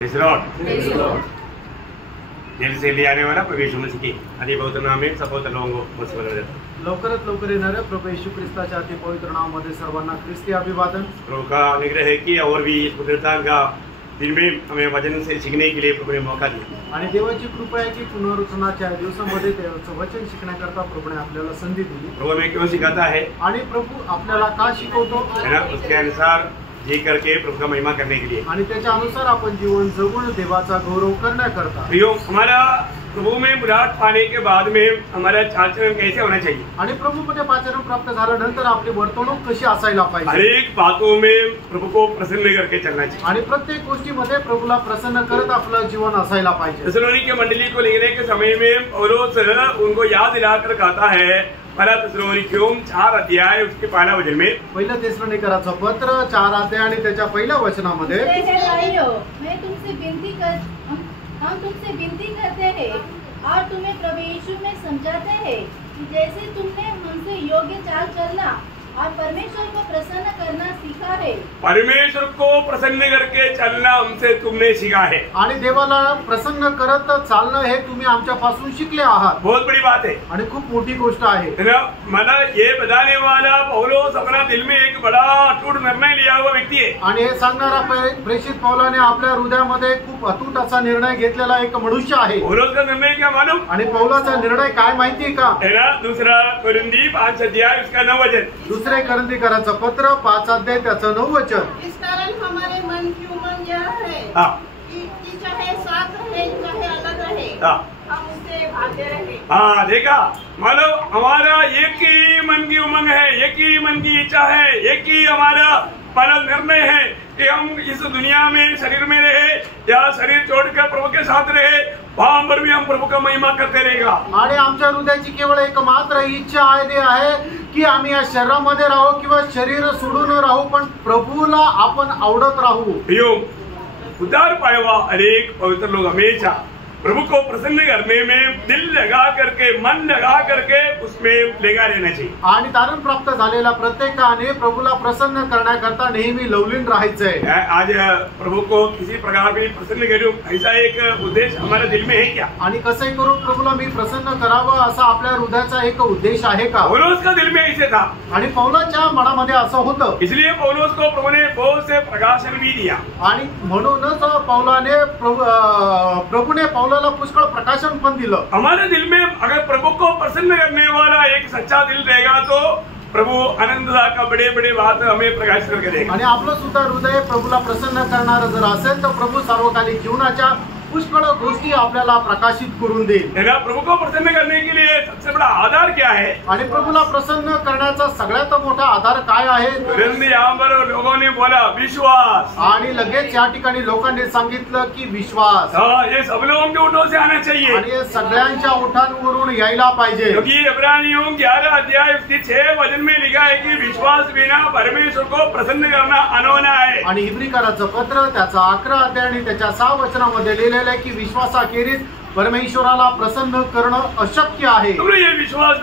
Gel से ले आने वाला प्रभु यीशु मसीह की आदि पवित्र नाम में सपोत्र लोगों को लवकरात लवकर येणाऱ्या प्रभू येशू ख्रिस्ताच्या अति पवित्र नामामध्ये सर्वांना ख्रिस्ती अभिवादन। प्रभु का अनुग्रह है कि और भी इस पुत्रता का दिन में हमें वचन से सीखने के लिए प्रभु ने मौका दिया आणि देवाची कृपा आहे की पुनरुत्थानाच्या दिवसामध्ये देवाचं वचन शिकण्याकरता प्रभूने आपल्याला संधी दिली। प्रभु हमें क्यों सिखाता है आणि प्रभु आपल्याला का शिकवतो है ना, उसके अनुसार जी करके प्रभु का महिमा करने के लिए आणि त्याच्या अनुसार आपण जीवन जगून देवाचा गौरव करण्याकरता। प्रियो, हमारा प्रभु में बुलाहट पाने के बाद में हमारा चाल चलन कैसे होना चाहिए आणि प्रभूमध्ये पाचरण प्राप्त झाल्यानंतर आपली वर्तणूक कशी असायला पाहिजे। हर एक बातों में प्रभु को प्रसन्न करके चलना चाहिए आणि प्रत्येक गोष्टीमध्ये प्रभुला प्रसन्न करत आपलं जीवन असायला पाहिजे। थिस्सलुनीके के मंडली को लिखने के समय में पौलुस उनको याद दिलाकर कहता है पहला थिस्सलुनीकियों 4 अध्याय उसके पहला वचन में, पहिला थिस्सलुनीकराचं पत्र 4 अध्याय आणि त्याच्या पहिल्या वचनामध्ये, मैं तुमसे हम तुमसे विनती करते हैं और तुम्हें प्रभु यीशु में समझाते हैं कि जैसे तुमने हमसे योग्य चाल चलना और परमेश्वर को प्रसन्न करना सीखा है। परमेश्वर को प्रसन्न करके चलना हमसे तुमने सीखा है आणि देवाला प्रसन्न करत चालणं हे तुम्ही आमच्यापासून शिकले आहात। बहुत बड़ी बात है आणि खूप मोठी गोष्ट आहे। मला ये बताने वाला पौलुस अपना दिल में एक बड़ा अटूट निर्णय लिया हुआ व्यक्ति है आणि हे सांगणारा प्रेषित पौलाने आपल्या हृदयामध्ये खूप अतूट असा निर्णय घेतलेला एक मनुष्य आहे। पौलुस का निर्णय क्या मालूम? आणि पौलाचा निर्णय काय माहितीये का? है ना, दूसरा कोरिन्थी 5 अध्याय उसका 9 वचन, दुसरे कोरिन्थीकराचं पत्र 5 अध्याय त्याचं 9 वचन। इस कारण हमारे मन की उमंग यह है कि चाहे साथ रहे चाहे अलग रहे हम उससे भागते रहे। हाँ, देखा, मतलब हमारा एक ही मन की उमंग है, एक ही मन की इच्छा है, एक ही हमारा मतलब निर्णय है कि हम इस दुनिया में शरीर में रहे या शरीर छोड़कर प्रभु के साथ रहे, वहां पर भी हम प्रभु का महिमा करते रहेगा। आणि आमच्या हृदयाची केवळ एक मात्र इच्छा आहे की आम्ही या शरीरामध्ये राहू किंवा शरीर सोडून राहू, पण प्रभूला आपण आवडत राहू। प्रियो, उद्धार पाया हुआ अनेक पवित्र लोग हमेशा प्रभु को प्रसन्न करने में दिल लगा करके, मन लगा करके उसमें लगा रहना चाहिए। आणि तारण प्राप्त झालेला प्रत्येकाने प्रभूला प्रसन्न करण्याकरता नेहमी लवलीन राहायचंय। आज प्रभु को किसी प्रकार भी प्रसन्न करूं, ऐसा एक उद्देश्य हमारे दिल में है क्या? आणि कसं करून प्रभूला मी प्रसन्न करावं असा आपल्या हृदयाचा एक उद्देश आहे का? पौलुस का दिल में ऐसे था आणि पौलाच्या मनामध्ये असं होतं, इसलिए पौलुस को प्रभु ने बहुत से प्रकाशन भी दिया आणि म्हणूनच पौलाने प्रभूने पौलाला पुष्कळ प्रकाशन पण दिलं। हमारे दिल में अगर प्रभु को प्रसन्न करने वाला एक सच्चा दिल रहेगा तो प्रभु आनंददा का बड़े बड़े बात हमें प्रकाशित करके देगा। आणि आपलं सुद्धा हृदय प्रभूला प्रसन्न करणार जर असेल तर प्रभू सार्वकालिक जीवनाच्या पुष्कळ गोष्टी आपल्याला प्रकाशित करून देईल। प्रभु को प्रसन्न करने के लिए सबसे बड़ा आधार क्या है? आणि प्रभूला प्रसन्न करण्याचा सगळ्यात मोठा आधार काय आहे? यहाँ पर लोगों ने बोला विश्वास, आणि लगेच या ठिकाणी लोकांनी सांगितलं की विश्वास। ये सब लोगों के ओठों से आना चाहिए आणि सगळ्यांच्या ओठांवरून यायला पाहिजे, क्योंकि इब्रानियों 11 अध्याय उसके 6 वचन में लिखा है कि विश्वास बिना परमेश्वर को प्रसन्न करना अनहोना है। आणि इब्रिकराचं पत्र त्याचा 11 अध्याय आणि त्याच्या 6 वचनामध्ये लिहिलेलं आहे की विश्वासाखेरीज परमेश्वराला प्रसन्न करणं अशक्य आहे। ये विश्वास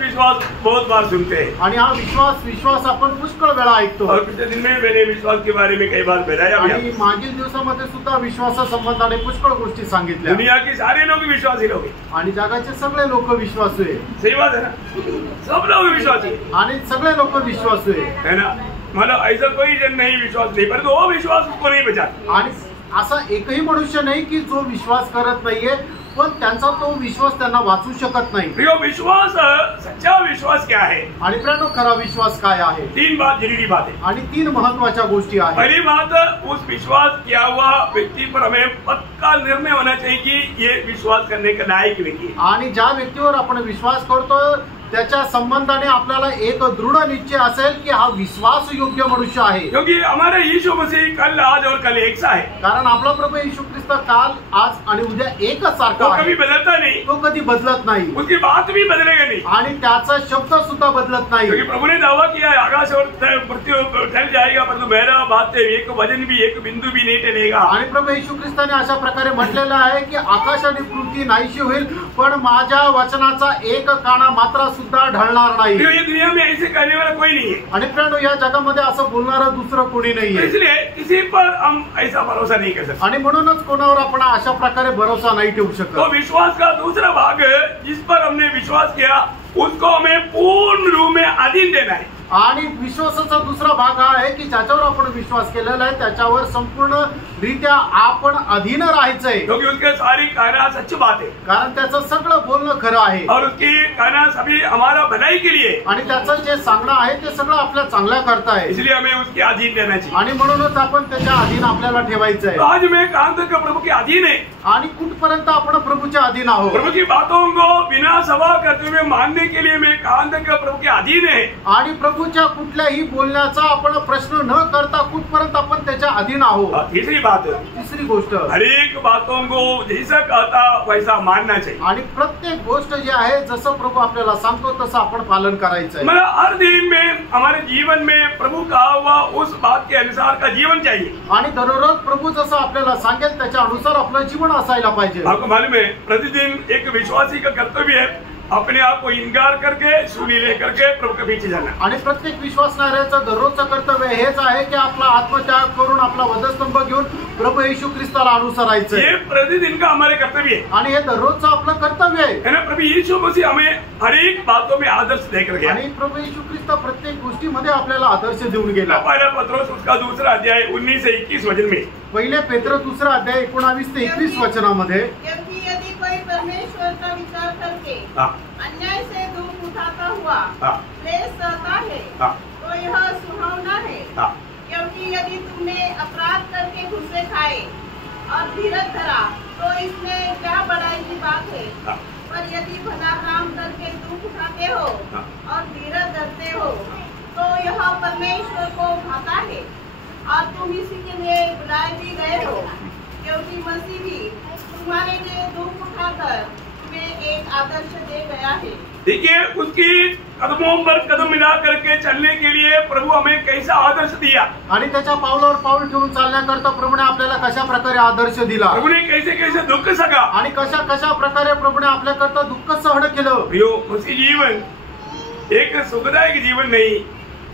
बहुत बार सुनते हैं आणि हा विश्वास आपण पुष्कळ वेळा ऐकतो। और पिछले दिन में मैंने विश्वास के बारे में कई बार बताया। आणि मागील दिवसामध्ये सुद्धा विश्वासासंबंधाने पुष्कळ गोष्टी सांगितल्या। दुनिया की सारे लोग विश्वासी लोग हैं आणि जगाचे सगळे लोक विश्वासू आहेत। सही बात है ना, सब लोग विश्वासी आणि सगळे लोक विश्वासू आहेत, है ना। मतलब ऐसा कोई जन नहीं विश्वास नहीं, पर वो विश्वास उसको नहीं बचाता। आणि असा एकही मनुष्य नाही की जो विश्वास करत नाहीये, पण त्यांचा तो विश्वास त्यांना वाचू शकत नाही। प्रियो, विश्वास, सच्चा विश्वास क्या है? आणि प्रियो, खरा विश्वास काय आहे? 3 बात जरूरी बात है आणि 3 महत्वाच्या गोष्टी आहेत। पहली बात, उस विश्वास किया हुआ व्यक्ति पर हमें पक्का निर्णय होना चाहिए कि ये विश्वास करने का लायक व्यक्ति है। आणि ज्या व्यक्तीवर आपण विश्वास करतो त्याच्या संबंधाने आपल्याला एक दृढ निश्चय असेल की हा विश्वास योग्य मनुष्य आहे। क्योंकि हमारा यीशु मसीह कल, आज और कल एक सा है। कारण आपला प्रभू येशू ख्रिस्त काल, आज आणि उद्या एकच सारखा आहे। कभी बदलता नहीं, तो कधी बदलत नाही, उसकी बात भी बदलेगा नहीं, आणि त्याचा शब्द सुद्धा बदलत नाही। क्योंकि प्रभु ने दावा किया है आकाश और पृथ्वी टल जाएगा परंतु मेरा बात एक वचन भी, एक बिंदु भी नहीं टलेगा। आणि प्रभू येशू ख्रिस्ताने अशा प्रकारे म्हटलेलं आहे की आकाश आणि पृथ्वी नाहीशी होईल पण माझ्या वचनाचा एक काना मात्र सुद्धा ढळणार नाही. ये दुनिया में ऐसे कहने वाला कोई नहीं है. आणि फ्रेंड, या जगामध्ये असं बोलणारं दुसरं कोणी नाहीये. इसलिए किसी पर हम ऐसा भरोसा नहीं कर सकते. आणि म्हणूनच कोणावर आपण अशा प्रकारे भरोसा नाही ठेवू शकत. तो विश्वास का दूसरा भाग जिस पर हमने विश्वास किया उसको हमें पूर्ण रूप में अधीन देना है. आणि विश्वासाचा दुसरा भाग हा आहे की ज्याच्यावर आपण विश्वास केलेला आहे त्याच्यावर संपूर्ण रित्या आपण अधीन राहायचंय. क्योंकि उसके सारी कहना सच्ची बात है. कारण त्याचं सगळं बोलणं खरं आहे. और उसकी कहना सभी हमारा भलाई के लिए. आणि त्याचं जे सांगणं आहे ते सगळं आपल्या चांगल्या करता आहे. इसलिए हमें उसके अधीन देना चाहिए. आणि म्हणूनच आपण त्याच्या अधीन आपल्याला ठेवायचं आहे. तो आज मैं कहां तक प्रभु के अधीन है. आणि कुठपर्यंत आपण प्रभूच्या अधीन आहोत. प्रभु की बातों को बिना सवाल करते हुए मानने के लिए मैं कहां तक प्रभु के अधीन है. आणि प्रभूच्या कुठल्याही बोलण्याचा आपण प्रश्न न करता कुठपर्यंत आपण त्याच्या अधीन आहोत. तीसरी बात, तिसरी गोष्ट, हर एक बातों को जैसा कहता वैसा मानना चाहिए. आणि प्रत्येक गोष्ट जी आहे जसं प्रभू आपल्याला सांगतो तसं आपण पालन करायचं आहे. मतलब हर दिन में हमारे जीवन में प्रभु कहा हुआ उस बात के अनुसार का जीवन चाहिए. आणि दररोज प्रभू जसं आपल्याला सांगेल त्याच्या अनुसार आपलं जीवन असायला पाहिजे. आपको मालूम है प्रतिदिन एक विश्वासी का कर्तव्य है अपने आप को इनकार करके सूली लेकर के प्रभु के पीछे जाना. आणि प्रत्येक विश्वासणाऱ्याचं दररोजचं कर्तव्य हेच आहे की आपला आत्मत्याग करून आपला वधस्तंभ घेऊन प्रभू येशू ख्रिस्ताला अनुसरायचं. ये प्रतिदिन का हमारे कर्तव्य है. आणि हे दररोजचं आपलं कर्तव्य आहे. है ना. प्रभु यीशु मसीह हमें हर एक बातों में आदर्श देकर गया. आणि प्रभू येशू ख्रिस्त प्रत्येक गोष्टीमध्ये आपल्याला आदर्श देऊन गेला. पहला पत्रोस उसका दूसरा अध्याय 19 से 21 वचन में. पहिले पेत्र दुसरा अध्याय 19 ते 21 वचनामध्ये, क्योंकि यदि कोई परमेश्वर का विचार करके अन्याय से दुख उठाता हुआ क्लेश सहता है तो यह सुहावना है. क्योंकि यदि तुमने अपराध करके घुसे खाए और धीरज धरा तो इसमें क्या बड़ाई की बात है. पर यदि भला काम करके दुख उठाते हो और धीरज धरते हो तो यह परमेश्वर को भाता है. और तुम इसी के लिए बुलाए भी गए हो क्योंकि मसीह भी तुम्हारे लिए दुख उठाकर तुम्हें एक आदर्श दे गया है. देखिए उसकी कदमों पर कदम मिला करके चलने के लिए प्रभु हमें कैसा आदर्श दिया. आणि त्याच्या पावलावर पाऊल ठेवून चालण्याकरता प्रभूने आपल्याला कशा प्रकारे आदर्श दिला. प्रभु ने कैसे कैसे दुख सका. आणि कशा कशा प्रकारे प्रभूने आपल्याकरता दुःख सहन केलं. प्रियो मसीह जीवन एक सुखदायक जीवन नहीं,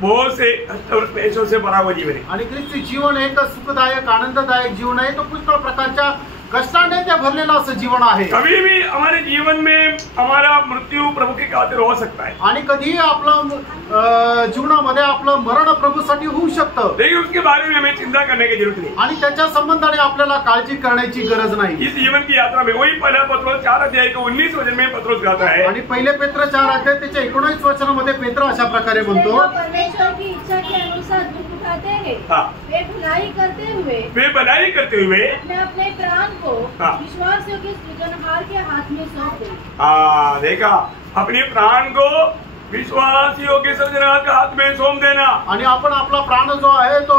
बहुत से कष्ट और क्लेशों से भरा हुआ जीवन है. आणि ख्रिस्ती जीवन एक सुखदायक आनंददायक जीवन आहे. तो पुष्कळ प्रकारच्या कष्टाने ते भरलेलं असं जीवन आहे. कभी भी हमारे जीवन में हमारा मृत्यू प्रभु की खातिर हो सकता है. आणि कधीही आपलं जीवनामध्ये आपलं मरण प्रभूसाठी होऊ शकतं. लेकिन उसके बारे में हमें चिंता करने की जरूरत नहीं. आणि त्याच्या संबंधाने आपल्याला काळजी करण्याची गरज नाही. इस जीवन की यात्रा में वही पहला पत्रोस 4 अध्याय के 19 वचन में पत्रोस कहता है. आणि पहिले पेत्र 4 अध्याय त्याच्या 19 वचनामध्ये पेत्र अशा प्रकारे म्हणतो, परमेश्वर की इच्छा के अनुसार दुख उठाते हैं. वे भलाई करते हुए अपने अपने प्राण को विश्वास योग्य सृजनहार के हाथ में सौंप दे. देखा, अपने प्राण को विश्वास योग्य सृजनहार के हाथ में सौंप देना. आणि आपण आपला प्राण जो आहे तो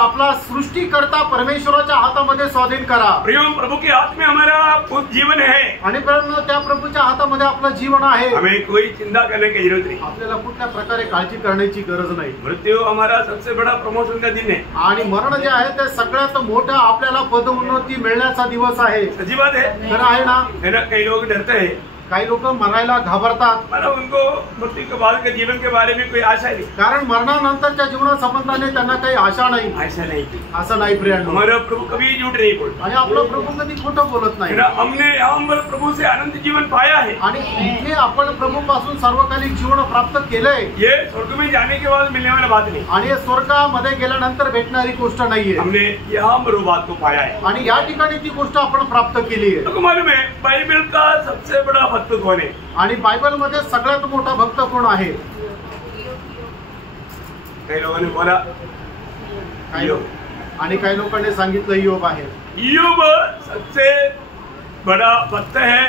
आपला सृष्टीकर्ता परमेश्वराच्या हातामध्ये स्वाधीन करा. प्रियो प्रभु के हाथ में हमारा जीवन है. आणि त्या प्रभूच्या हातामध्ये आपलं जीवन आहे. हमें कोई चिंता करने की जरूरत नहीं. आपल्याला कुठल्या प्रकारे काळजी करण्याची गरज नाही. मृत्यू हमारा सबसे बड़ा प्रमोशन का दिन है. आणि मरण जे आहे ते सगळ्यात मोठा आपल्याला पदोन्नती मिळण्याचा दिवस आहे. सच्ची बात है. खरं आहे ना. कई लोग डरते हैं. काही लोक मरायला घाबरतात. मतलब उनको मृत्यू के बाद के जीवन के बारे में कोई आशा नहीं. कारण मरणानंतरच्या जीवनासंबंधाने त्यांना काही आशा नाही. आशा नहीं. असं नाही फ्रेंड. हमारा प्रभु कभी झूठ नहीं बोलता. आणि आपलं प्रभू कधी खोटं बोलत नाही. हमने यहाँ पर प्रभु से अनंत जीवन पाया है. आणि इथे आपण प्रभूपासून सार्वकालिक जीवन प्राप्त केलंय. ये स्वर्ग में जाने के बाद मिलने वाली बात नहीं. आणि हे स्वर्गामध्ये गेल्यानंतर भेटणारी गोष्ट नाहीये. हमने यहाँ पर बात को पाया है. आणि या ठिकाणी ती गोष्ट आपण प्राप्त केली आहे. तो मालूम है बाइबल का सबसे बड़ा भक्त कौन है. आणि बायबल मध्ये सगळ्यात मोठा भक्त कोण आहे. काही लोकांनी बोला आणि काही लोकांनी सांगितलं इयोब आहे. इयोब सबसे बड़ा भक्त है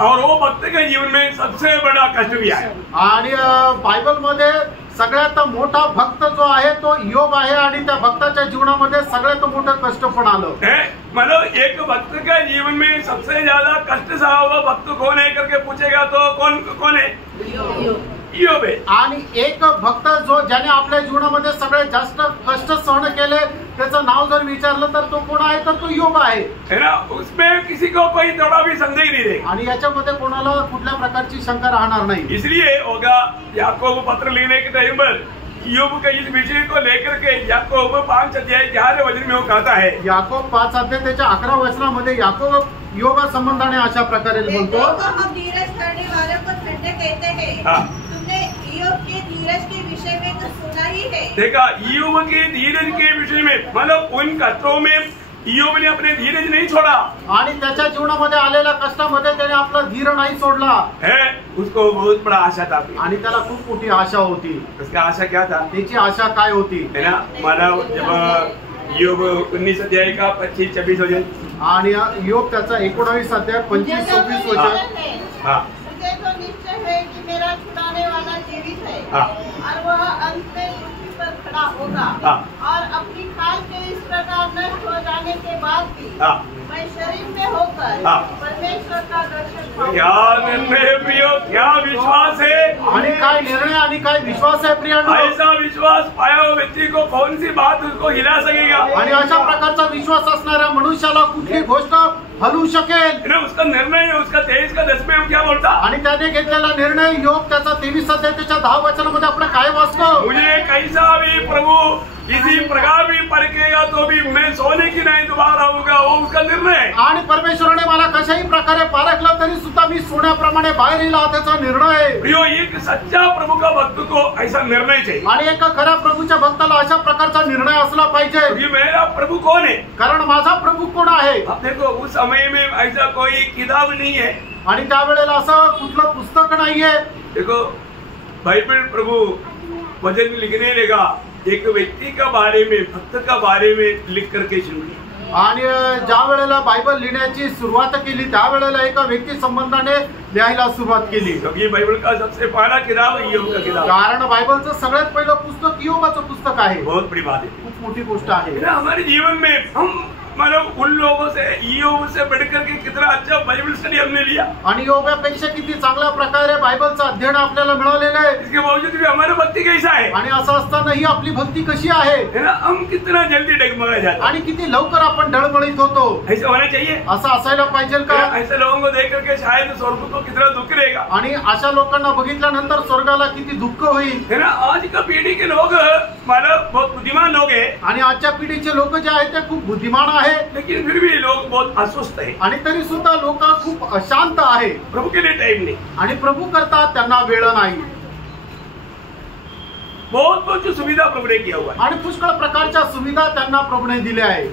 और वो भक्त के जीवन में सबसे बड़ा कष्ट भी आया. आणि बायबल मध्ये सगळ्यात मोठा भक्त जो आहे तो इयोब आहे. आणि त्या भक्ताच्या जीवनामध्ये सगळ्यात मोठं कष्ट पण आलं. मतलब एक भक्त के जीवन में सबसे ज्यादा कष्ट सहा हुआ भक्त कौन है करके पूछेगा तो कौन है. इयोब है। आणि एक भक्त जो ज्याने आपल्या जीवनामध्ये सगळ्यात जास्त कष्ट सहन केले त्याचं नाव जर विचारलं तर तो कोण आहे तर तो इयोब आहे, है ना। उसमें किसी को कोई थोड़ा भी संदेह नहीं रहेगा। आणि याच्यामध्ये कोणाला कुठल्या प्रकारची शंका राहणार नाही। इसलिए होगा याकूब पत्र लिखने के टाइम पर इयोब के इस विषय को लेकर के याकूब 5 अध्याय 11 वचन में वो कहता है, याकूब 5 अध्याय त्याच्या 11 वचनामध्ये याकूब इयोबा संबंधाने अशा प्रकारे बोलतो, हम धीरज करने वालों को ठंडे कहते हैं। तुमने इयोब के धीरज के विषय में तो सुना ही है। देखा, इयोब के धीरज के विषय में, मतलब उन कष्टों में इयोब ने अपने धीरज नहीं छोड़ा, आणि त्याच्या जीवनामध्ये आलेल्या कष्टामध्ये त्याने आपला धीर नाही सोडला है। उसको बहुत बड़ा आशा था, आणि त्याला खूप मोठी आशा होती। उसका आशा क्या था? त्याची आशा काय होती, है ना। मतलब जब इयोब 19 अध्याय का 25-26 वचन, आणि इयोब त्याचा 19 अध्याय 25-26 वचन, मुझे तो निश्चय है कि मेरा छुड़ाने वाला जीवित है, और वह अंत में पृथ्वी पर खड़ा होगा, और अपनी खाल के इस प्रकार नष्ट हो जाने के बाद भी मैं शरीर में होकर परमेश्वर का दर्शन पाऊंगा। क्या निर्णय प्रियो, क्या विश्वास है, आणि काय निर्णय आणि काय विश्वास आहे प्रियांनो। ऐसा विश्वास पाया हुआ व्यक्ति को कौन सी बात उसको हिला सकेगा? आणि अशा प्रकारचा विश्वास असणाऱ्या मनुष्याला कुठली गोष्ट हलवू शकेल? उसका निर्णय, उसका 23 का 10 में हम क्या बोलता? आणि त्याने घेतलेला निर्णय इयोब त्याचा 23 अध्याय त्याच्या 10 वचनामध्ये आपण काय वाचतो, मुझे कैसा भी प्रभु किसी प्रकार भी परखेगा तो भी मैं सोने की नहीं दोबारा होगा, वो उसका निर्णय। आणि परमेश्वराने मला कशाही प्रकारे पारखला तरी सुद्धा मी सोन्याप्रमाणे बाहेर येईल हा त्याचा निर्णय आहे। प्रियो, एक सच्चा प्रभु का भक्त को ऐसा निर्णय चाहिए, आणि एका खऱ्या प्रभूच्या भक्ताला अशा प्रकारचा निर्णय असला पाहिजे, क्योंकि मेरा प्रभु कौन है? कारण माझा प्रभू कोण आहे। अब देखो, उस समय में ऐसा कोई किताब नहीं है, आणि त्यावेळेला असं कुठलं पुस्तक नाहीये। देखो, बाइबल प्रभु वचन लिखने लगा, एक व्यक्ति का बारे में, भक्त का बारे में लिख करके शुरू किया। आणि ज्या वेळेला बायबल लिहिण्याची सुरुवात केली त्यावेळेला एका व्यक्ती संबंधाने लिहायला सुरुवात केली, क्योंकि बाइबल का सबसे पहला किताब इयोब का किताब, कारण बायबलचं सगळ्यात पहिलं पुस्तक इयोबाचं पुस्तक आहे। बहुत बड़ी बात है, खूप मोठी गोष्ट आहे। हमारे जीवन में हम मतलब उन लोगों से, इयोब से बढ़कर के कितना अच्छा बाइबल स्टडी हमने लिया, आणि इयोबापेक्षा किती चांगल्या प्रकारे बायबलचं अध्ययन आपल्याला मिळालेलं आहे। इसके बावजूद भी हमारा भक्ति कैसा है, आणि असं असतानाही आपली भक्ती कशी आहे, है ना। हम कितना जल्दी डगमगा जाते, आणि किती लवकर आपण डळमळीत होतो। ऐसा होना चाहिए, असं असायला पाहिजे का? ऐसे लोगों को देख करके शायद स्वर्ग को कितना दुख रहेगा, आणि अशा लोकांना बघितल्यानंतर स्वर्गाला किती दुःख होईल, है ना। आज का पीढ़ी के लोग मतलब बहुत बुद्धिमान लोग हैं, आणि आजच्या पिढीचे लोक जे आहेत ते खूप बुद्धिमान आहेत, लेकिन फिर भी लोग बहुत अस्वस्थ है, आणि तरी सुद्धा लोक खूप अशांत आहे। प्रभु के लिए टाइम नहीं, आणि प्रभू करता त्यांना वेळ नाही। बहुत बहुत जो सुविधा प्रभु ने किया हुआ है, आणि पुष्कळ प्रकारच्या सुविधा त्यांना प्रभूने दिल्या आहे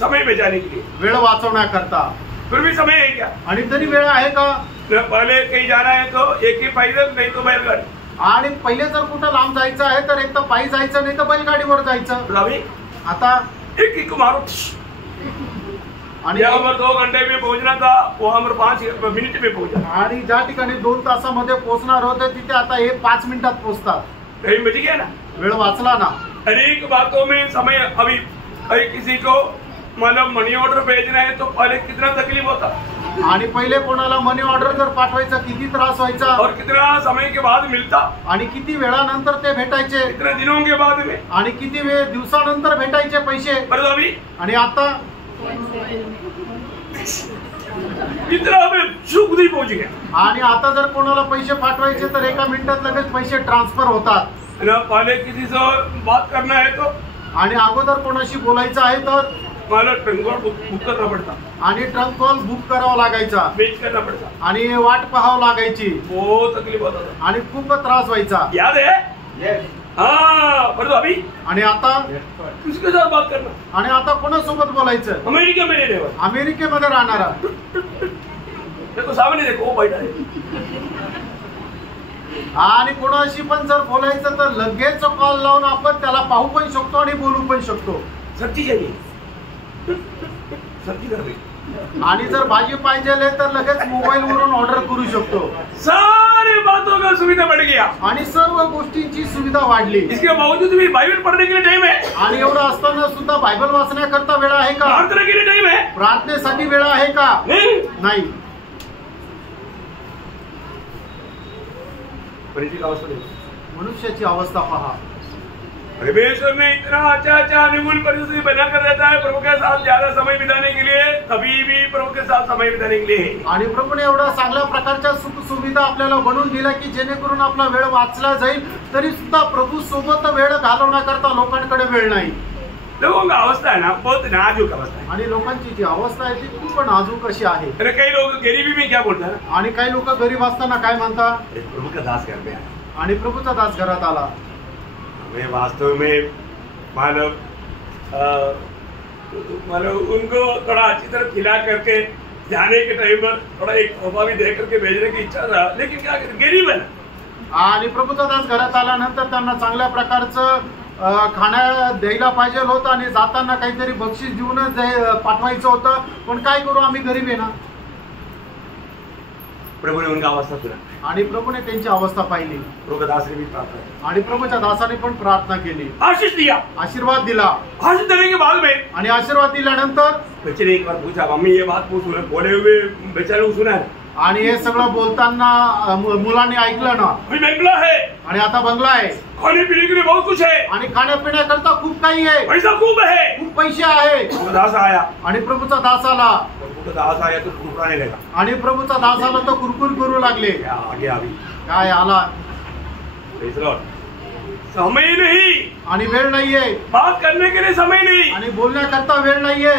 समय बचाने के लिए, वेळ वाचवण्याकरता। फिर भी समय है क्या? आणि तरी वेळ आहे का? पहले कहीं जाना है तो एक ही पैदल, नहीं तो बैलगाड़ी, आणि पहिले जर कुठं लांब जायचं आहे तर एक तर पायी जायचं नाही तर बैलगाडीवर जायचं। अभी आता एक मारो, आणि यहाँ पर 2 घंटे में पहुंचना था, वहाँ पर 5 मिनट में पहुंचा, आणि ज्या ठिकाणी 2 तासामध्ये पोहोचणार होते तिथे आता हे 5 मिनिटात पोहोचतात। टाइम बच गया ना, वेळ वाचला ना। अनेक बातों में समय, अभी किसी को मतलब मनी ऑर्डर भेजना है तो पहले कितना तकलीफ होता, आणि पहिले कोणाला मनी ऑर्डर जर पाठवायचा किती त्रास व्हायचा, और कितना समय के बाद मिलता, आणि किती वेळानंतर ते भेटायचे, कितने दिनों के बाद में, आणि किती वेळ दिवसानंतर भेटायचे पैसे। पर अभी आणि आता कितना हमें सुख नहीं पहुंच गया, आणि आता जर कोणाला पैसे पाठवायचे तर एका मिनिटात लगेच पैसे ट्रान्सफर होतात। पहले किसी से बात करना है तो, आणि अगोदर कोणाशी बोलायचं आहे तर मला ट्रंक कॉल बुक करना पड़ता, आणि ट्रंक कॉल बुक करावा लागायचा, वेट करना पड़ता, आणि वाट पाहावं लागायची, बहुत तकलीफ होता था, आणि खूप त्रास व्हायचा। याद है? हाँ, पर तो अभी आणि आता किसके साथ बात करना, आणि आता कोणासोबत बोलायचं? अमेरिका में रहने वाला, अमेरिकेमध्ये राहणारा, देखो सामने देखो, वो बैठा है, आणि कोणाशी पण जर बोलायचं तर लगेच कॉल लावून आपण त्याला पाहू पण शकतो आणि बोलू पण शकतो। सब्जी चाहिए, सब्जी कर रही, आणि जर भाजी पाहिजे तर लगेच मोबाईल वरून ऑर्डर करू शकतो। सारी बातों का सुविधा बढ़ गया, आणि सर्व गोष्टींची सुविधा वाढली। इसके बावजूद भी बाइबल पढ़ने के लिए टाइम है, आणि एवढं असताना सुद्धा बायबल वाचण्याकरता वेळ आहे का? प्रार्थना के लिए टाइम है, प्रार्थनेसाठी वेळ आहे का? नहीं। नाही। पर इसी का अवस्था देखो, मनुष्याची अवस्था पहा. परमेश्वर ने इतना अच्छा अनुकूल परिस्थिति बना कर रहता है प्रभु के साथ ज्यादा समय बिताने के लिए, कभी भी प्रभु के साथ समय बिताने के लिए. आणि प्रभूने एवढा चांगल्या प्रकारच्या सुख सुविधा आपल्याला बनवून दिल्या की जेणेकरून आपला वेळ वाचला जाईल, तरी सुद्धा प्रभू सोबत वेळ घालवण्याकरता लोकांकडे वेळ नाही. लोगों का अवस्था है ना बहुत नाजुक अवस्था है. आणि लोकांची जी अवस्था आहे ती खूप नाजूक अशी आहे. अरे कई लोग गरीबी में क्या बोलता है, आणि काही लोक गरीब असताना काय म्हणतात, प्रभु का दास घर में आया. आणि प्रभूचा दास घरात आला. मैं वास्तव में मानव उनको थोड़ा अच्छी तरह खिला करके जाने के टाइम पर थोड़ा एक तोहफा भी दे करके भेजने की इच्छा था, लेकिन क्या करें गरीब है ना. आणि प्रभूचा दास घरात आल्यानंतर त्यांना चांगल्या प्रकारचं खाण्या द्यायला पाहिजे होतं आणि जाताना काहीतरी बक्षीस देऊनच पाठवायचं होतं, पण काय करू आम्ही गरीब आहे ना. प्रभु ने उनका अवस्था सुना आणि प्रभूने त्यांची अवस्था पाहिली. प्रभु का दास ने भी प्रार्थना की आणि प्रभूच्या दासाने पण प्रार्थना केली, आशीष दिया. आशीर्वाद दिला. आशीष देने के बाद में आणि आशीर्वाद दिल्यानंतर बच्चे ने एक बार पूछा, मम्मी ये बात पूछ, बोले हुए बेचारे को सुना है. आणि हे सगळं बोलताना मुलांनी ऐकलं ना. अभी बंगला है आणि आता बंगला आहे, खाने पीने के लिए बहुत कुछ है, आणि खाण्यापिण्याकरता खूप काही आहे, पैसा खूप है. खूप पैसे आहे. प्रभु का दास आया, आणि प्रभूचा दास आला. प्रभु का दास आया तो कुरकुराने लगा. आणि प्रभूचा दास आला तर कुरकुर करू लागले. क्या आगे अभी काय आला. Praise the Lord. समय नहीं, आणि वेळ नाहीये, बात करने के लिए समय नहीं, आणि बोलण्याकरता वेळ नाहीये.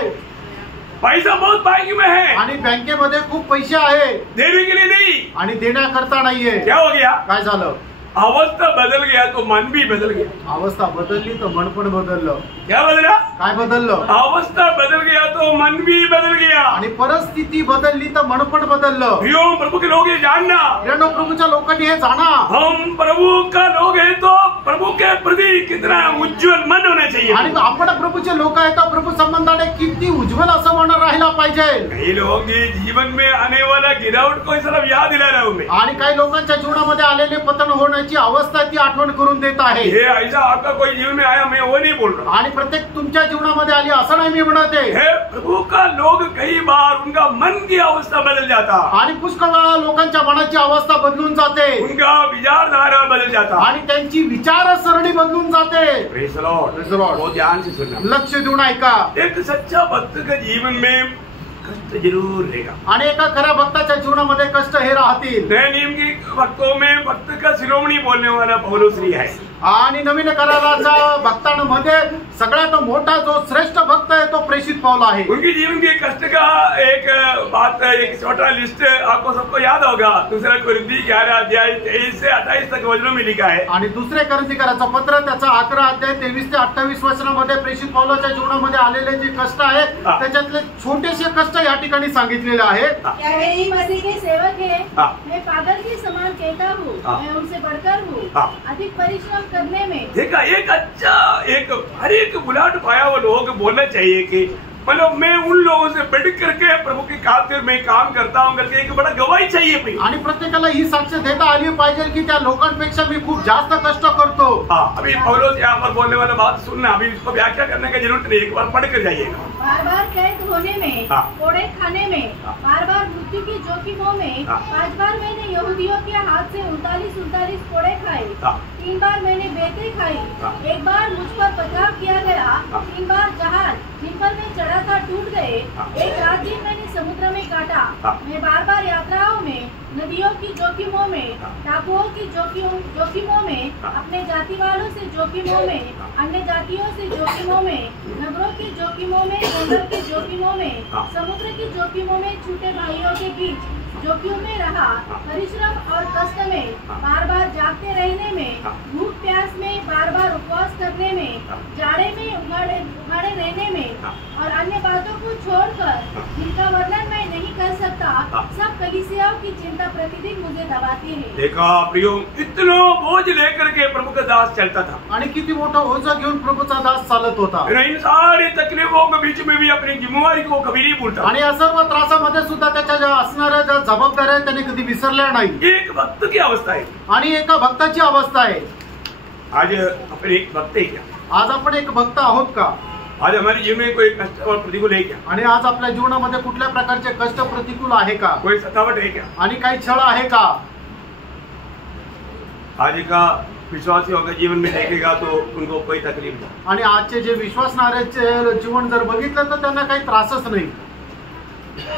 पैसा बहुत बैंक में है, आणि बँकेमध्ये खूप पैसे आहे, देने के लिए नहीं. आणि देण्याकरता नाहीये. क्या हो गया, काय झालं, अवस्था बदल गया तो मन भी बदल गया. अवस्था बदलली तर मन पण बदललं. क्या बदला, काय बदललं, अवस्था बदल गया तो मन भी बदल गया. आणि परिस्थिती बदलली तर मन पण बदललं. प्रियो प्रभु के लोग ये जानना, प्रियो प्रभूच्या लोकांनी हे जाणा, हम प्रभु का लोग हैं तो प्रभु के प्रति कितना उज्जवल मन होना चाहिए. आणि आपण प्रभूचे लोक आहेत तर प्रभू संबंधाने किती उज्ज्वल असं मन राहिला पाहिजे. कई लोग ये जीवन में आने वाला गिरावट को सिर्फ याद दिला रहा हूं मैं. आणि काही लोकांच्या जीवनामध्ये आलेले पतन होण्याची अवस्था ती आठवण करून देत आहे. ये ऐसा आपका कोई जीवन में आया, मैं वो नहीं बोल रहा. आणि प्रत्येक तुमच्या जीवनामध्ये आली असं नाही मी म्हणत आहे. हे प्रभु का लोग कई बार उनका मन की अवस्था बदल जाता, आणि पुष्कळ वेळा लोकांच्या मनाची अवस्था बदलून जाते, उनका विचारधारा बदल जाता, आणि त्यांची विचारसरणी बदलून जाते. Praise the Lord. Praise the Lord. वो ध्यान से सुनना. लक्ष देऊन ऐका. एक सच्चा भक्त के जीवन में कष्ट जरूर रहेगा. आणि एका खऱ्या भक्ताच्या जीवनामध्ये कष्ट हे राहतील. नए नियम की भक्तों में भक्त का शिरोमणी बोलने वाला पौलुस ही है. आणि नवीन कराराच्या भक्तांमध्ये सगळ्यात मोठा जो श्रेष्ठ भक्त आहे तो प्रेषित पौल आहे. उनके जीवन के कष्ट का एक बात, एक छोटा लिस्ट आपको सबको याद होगा. दूसरा कोरिन्थी 11 अध्याय 23 से 28 तक वचनों में लिखा है. आणि दुसरे कोरिन्थीकराचं पत्र त्याचा 11 अध्याय 23 ते 28 वचनामध्ये प्रेषित पौलाच्या जीवनामध्ये आलेले जे कष्ट आहेत त्याच्यातले छोटेसे कष्ट या ठिकाणी सांगितलेले आहेत. क्या मेरी मसीह के सेवक है, मैं पागल के समान कहता हूँ, मैं उनसे बढ़कर हूँ, अधिक परिश्रम करने में. देखा, एक अच्छा, एक हर एक बुलाट पाया हुआ लोग बोलना चाहिए कि मतलब मैं उन लोगों से बढ़ करके प्रभु की खातिर मैं काम करता हूँ करके एक बड़ा गवाही चाहिए भाई. आणि प्रत्येकाला ही साक्ष देता आली पाहिजे की त्या लोकांपेक्षा मी खूप जास्त कष्ट करतो. अभी पौलुस यहाँ पर बोलने वाला बात सुनना, अभी इसको व्याख्या करने की जरूरत नहीं, एक बार पढ़ कर जाइएगा. बार बार कैद होने में, कोड़े खाने में, बार बार मृत्यु की जोखिमों में, 5 बार मैंने यहूदियों के हाथ से 39 कोड़े खाए, 3 बार मैंने बेतें खाई, 1 बार मुझ पर पथराव किया गया, 3 बार जहाज जिन पर मैं चढ़ा था टूट गए, 1 रात दिन मैंने समुद्र में काटा. मैं बार बार यात्राओं में, नदियों की जोखिमों में, टापुओं की जोखिमों में, अपने जाति वालों से जोखिमों में, अन्य जातियों से जोखिमों में, नगरों की जोखिमों में, जंगल के जोखिमों में, समुद्र की जोखिमों में, छूटे भाइयों के बीच जोखिम में रहा. परिश्रम और कष्ट में, बार बार जागते रहने में, भूख प्यास में, बार बार उपवास करने में, जाड़े में उघाड़े रहने में, और अन्य बातों को छोड़कर जिनका वर्णन मैं नहीं कर सकता, सब कलीसियाओं की चिंता प्रतिदिन मुझे दबाती है. देखा प्रियो, इतना बोझ लेकर के प्रभु का दास चलता था. आणि किती मोठा ओझा घेऊन प्रभूचा दास चालत होता. इन सारी तकलीफों के बीच में भी अपनी जिम्मेवारी को कभी नहीं भूलता. आणि या सर्व त्रासामध्ये सुद्धा त्याच्या ज्या असणाऱ्या ज्या जबाबदाऱ्या आहेत त्याने कधी विसरल्या नाही. एक भक्त की अवस्था है. आणि एका भक्ताची अवस्था आहे. आज आपण एक भक्त है क्या? आज आपण एक भक्त आहोत का? आज हमारे जीवन में कोई कष्ट और प्रतिकूल है क्या? आणि आज आपल्या जीवनामध्ये कुठल्या प्रकारचे कष्ट प्रतिकूल आहे का? कोई सतावट है क्या? आणि काही छळ आहे का? आज का विश्वासियों का जीवन में देखेगा तो उनको कोई तकलीफ नहीं। आणि आजचे जे विश्वासणाऱ्याचे जीवन जर बघितलं तर त्यांना काही त्रासच नाही,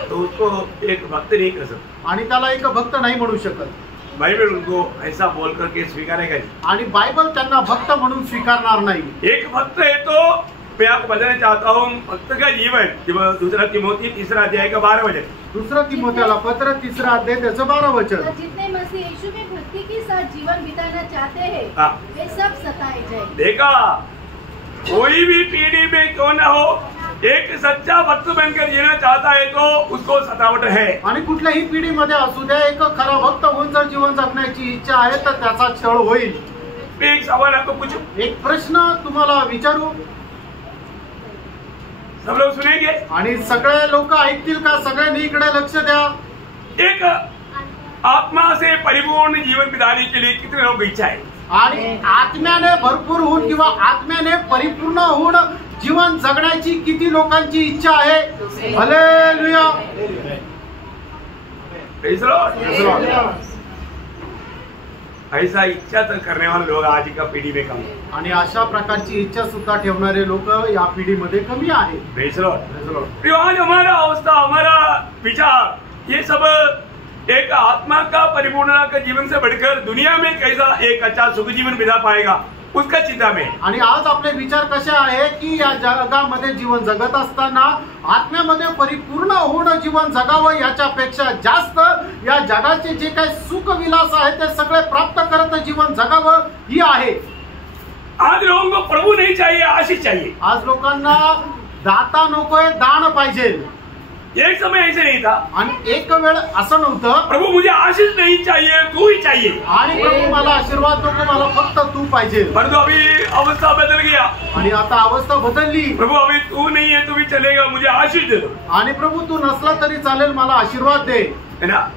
तो उसको एक भक्त नहीं कर सकता आणि त्याला एक भक्त नाही म्हणू शकत। बाइबल उनको ऐसा बोल करके स्वीकारेगा नहीं। आणि बायबल त्यांना भक्त म्हणून स्वीकारणार नाही। एक भक्त है तो मैं आपको बताना चाहता हूँ, भक्त का जीवन, दूसरा तिमोथी 3 अध्याय का 12 वचन, दुसरा तिमोथेला पत्र 3 अध्याय त्याचं 12 वचन। जितने मसीह यीशु में भक्ति के साथ जीवन बिताना चाहते हैं वे सब सताए जाए। देखा, कोई भी पीढ़ी में क्यों न हो, एक सच्चा भक्त बनकर जीना चाहता है तो उसको सतावट है। आणि कुठल्याही पिढीमध्ये असू द्या, एक खरा भक्त होऊन जर जीवन जगण्याची इच्छा आहे तर त्याचा छळ होईल। मैं एक सवाल आपको पूछूं, एक प्रश्न तुम्हाला विचारू, सब लोग सुनेंगे आणि सगळे लोक ऐकतील का? सगळ्यांनी इकडे लक्ष द्या। एक आत्मा से परिपूर्ण जीवन बिताने के लिए कितने लोग इच्छा है? आणि आत्म्याने भरपूर होऊन किंवा आत्म्याने परिपूर्ण होऊन जीवन जगण्याची किती लोकांची इच्छा आहे? Hallelujah, praise the Lord. ऐसा इच्छा तो करने वाले लोग आज का पीढ़ी में कम है। आणि अशा प्रकारची इच्छा सुद्धा ठेवणारे लोक या पिढीमध्ये कमी आहे। Praise the Lord. आज हमारा अवस्था, हमारा विचार, ये सब एक आत्मा का परिपूर्णता का जीवन से बढ़कर दुनिया में कैसा एक अच्छा सुख जीवन बिता पाएगा उसका चिंता में। आणि आज आपले विचार कसे आहे की या जगामध्ये जीवन जगत असताना आत्म्यामध्ये परिपूर्ण होणं जीवन जगावं याच्यापेक्षा जास्त या जगाचे जे काही सुख विलास आहे ते सगळे प्राप्त करत जीवन जगावं ही आहे। आज लोगों को प्रभु नहीं चाहिए, आशीष चाहिए। आज लोकांना दाता नकोय, दान पाहिजे। एक समय ऐसे नहीं था, आणि एक वेळ असं नव्हतं प्रभु मुझे आशीष नहीं चाहिए, तू ही चाहिए। आणि प्रभु मला आशीर्वाद नको, मला फक्त तू पाहिजे। परंतु अभी अवस्था बदल गया, आणि आता अवस्था बदलली। प्रभु अभी तू नहीं है तो भी चलेगा, मुझे आशीष दे दो। आणि प्रभु तू नसला तरी चालेल, मला आशीर्वाद दे, है ना?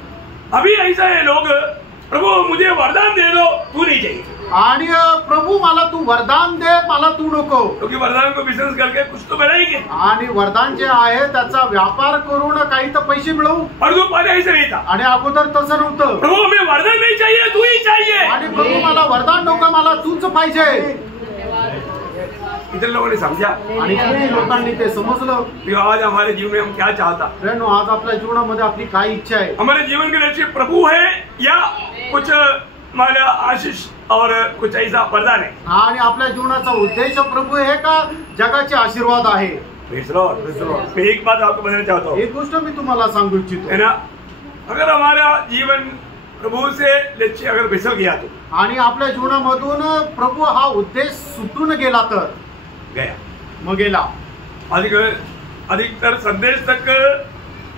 अभी ऐसा है, लोग प्रभु मुझे वरदान दे दो, तू नहीं चाहिए। आणि प्रभु मला तू वरदान दे, मला तू नको। क्योंकि वरदान को बिजनेस करके कुछ तो बनाएंगे, आणि वरदान जे आहे त्याचा व्यापार करून काही तर पैसे मिळवू। परंतु पहले ऐसे नहीं था। आणि अगोदर तसं नव्हतं। प्रभु हमें वरदान नहीं चाहिए, तू ही चाहिए। आणि प्रभु मला वरदान नको, मला तूच पाहिजे। इतने लोगों ने समझा, आणि किती लोकांनी ते समजलं कि आज हमारे जीवन में हम क्या चाहता। फ्रेंड, आज आपल्या जीवनामध्ये आपली काय इच्छा आहे? हमारे जीवन के लक्ष्य प्रभु है या कुछ हमारा आशीष और कुछ ऐसा वरदान है? आणि आपल्या जीवनाचा उद्देश प्रभु आहे का जगाचे आशीर्वाद आहे? Praise the Lord. मैं एक बात आपको बताना चाहता हूँ, एक गोष्ट मी तुम्हाला सांगू इच्छितो, है ना? अगर हमारा जीवन प्रभु से लक्ष्य अगर फिसल गया तो आणि आपल्या जीवनामधून प्रभु हा उद्देश सुटून गेला तर गया, मग गेला। अधिकतर संदेश तक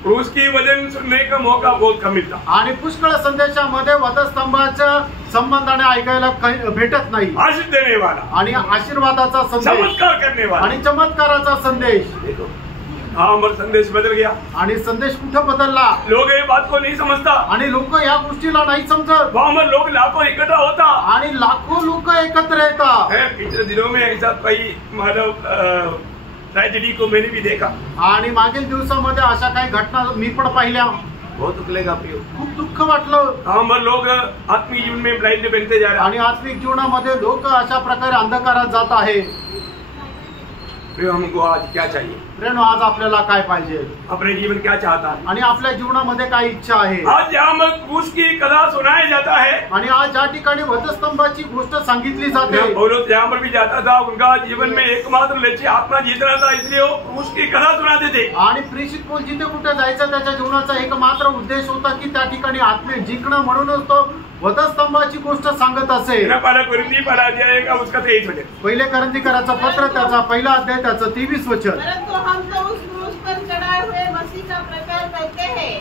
क्रूस की वजन सुनने का मौका बहुत कम मिलता। आणि पुष्कळ संदेशामध्ये वधस्तंभाच्या संबंधाने ऐकायला काही भेटत नाही। आशीष देने वाला आणि आशीर्वादाचा संदेश, चमत्कार करने वाला, आणि चमत्काराचा संदेश। देखो, हाँ, हमारा संदेश बदल गया। आणि संदेश कुठं बदलला? लोग ये बात को नहीं समझता, आणि लोक या गोष्टीला नाही समजत। वहाँ पर लोग लाखों इकट्ठा होता, आणि लाखो लोक एकत्र येतात। पिछले दिनों में ऐसा कई मानव ट्रेजेडी को मैंने भी देखा। आणि मागील दिवसामध्ये अशा काही घटना मी पण पाहिल्या, बहुत दुख लगा प्रियो, खूप दुःख वाटलं। हम लोग आत्मिक जीवन में ब्लाइंड बनते जा रहे हैं। आणि आत्मिक जीवनामध्ये लोक अशा प्रकारे अंधकारात जात आहे। प्रियो, हमको आज क्या चाहिए? प्रेम, आज आपल्याला काय पाहिजे? अपने जीवन क्या चाहता है? आणि आपल्या जीवनामध्ये काय इच्छा आहे? आज यहाँ पर क्रूस की कथा सुनाया जाता है, आणि आज ज्या ठिकाणी वधस्तंभाची गोष्ट सांगितली जाते, पौलुस यहाँ पर भी जाता था, उनका जीवन में एकमात्र लक्ष्य आत्मा जीतना था, इसलिए वो क्रूस की कथा सुनाते थे। आणि प्रेषित पौल जिथे कुठे जायचं त्याच्या जीवनाचा एकमात्र उद्देश होता की त्या ठिकाणी आत्मे जिंकणं, म्हणूनच तो वधस्तंभाची गोष्ट सांगत असे। पहला कोरिन्थी पहला अध्याय का उसका 23 वचन, पहिले कोरिन्थीकराचा पत्र त्याचा पहिला अध्याय त्याचं 23 वचन। परंतु हम तो उस क्रूस पर चढ़ाए हुए मसीह का प्रचार करते हैं,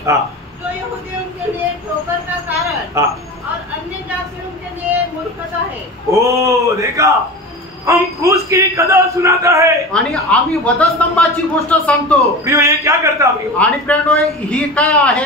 जो यहूदियों के लिए ठोकर का कारण और अन्य जातियों के लिए मूर्खता है। ओ देखा, हम क्रूस की कथा सुनाता है आणि आम्ही वधस्तंभाची गोष्ट सांगतो। प्रियो, ये क्या करता करता भी आणि प्रेरणो ही काय आहे?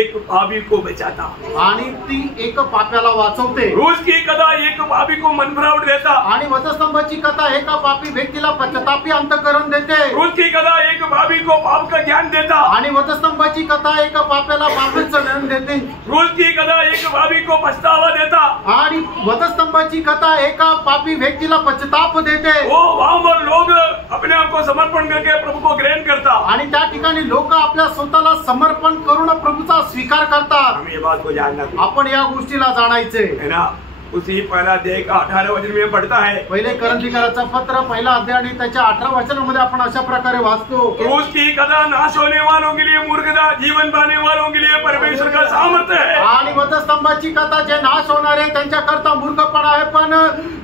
एक पापी को बचाता आणि ती एक पाप्याला वाचवते. क्रूस की कथा एक पापी को मन भरावट देता आणि वधस्तंभाची कथा एका पापी व्यक्तीला पश्चातापी अंतःकरण देते. क्रूस की कथा एक पापी को पाप का ज्ञान देता आणि वधस्तंभाची कथा एका पाप्याला पापाचं ज्ञान देते. क्रूस की कथा एक पापी को पछतावा देता आणि वधस्तंभाची कथा एका पापी व्यक्तीला पश्चाताप देते. वो वहां पर लोग अपने आप को समर्पण करके प्रभु को ग्रहण करता आणि त्या ठिकाणी लोक आपल्या स्वतःला समर्पण करून प्रभूचा स्वीकार करतात. हमें ये बात को जानना आपण या गोष्टीला जाणायचे है ना. उसी पहला अध्याय का 18 वचन में पढ़ता है. पहिले करंथीकराचा पत्र पहिला अध्याय आणि त्याच्या 18 वचनामध्ये आपण अशा प्रकारे वाचतो. क्रूस की कथा नाश होने वालों के लिए मूर्खता, जीवन पाने वालों के लिए परमेश्वर का सामर्थ्य है. आणि वधस्तंभाची कथा जे नाश होणारे त्यांच्याकरता मूर्खपणा आहे, पण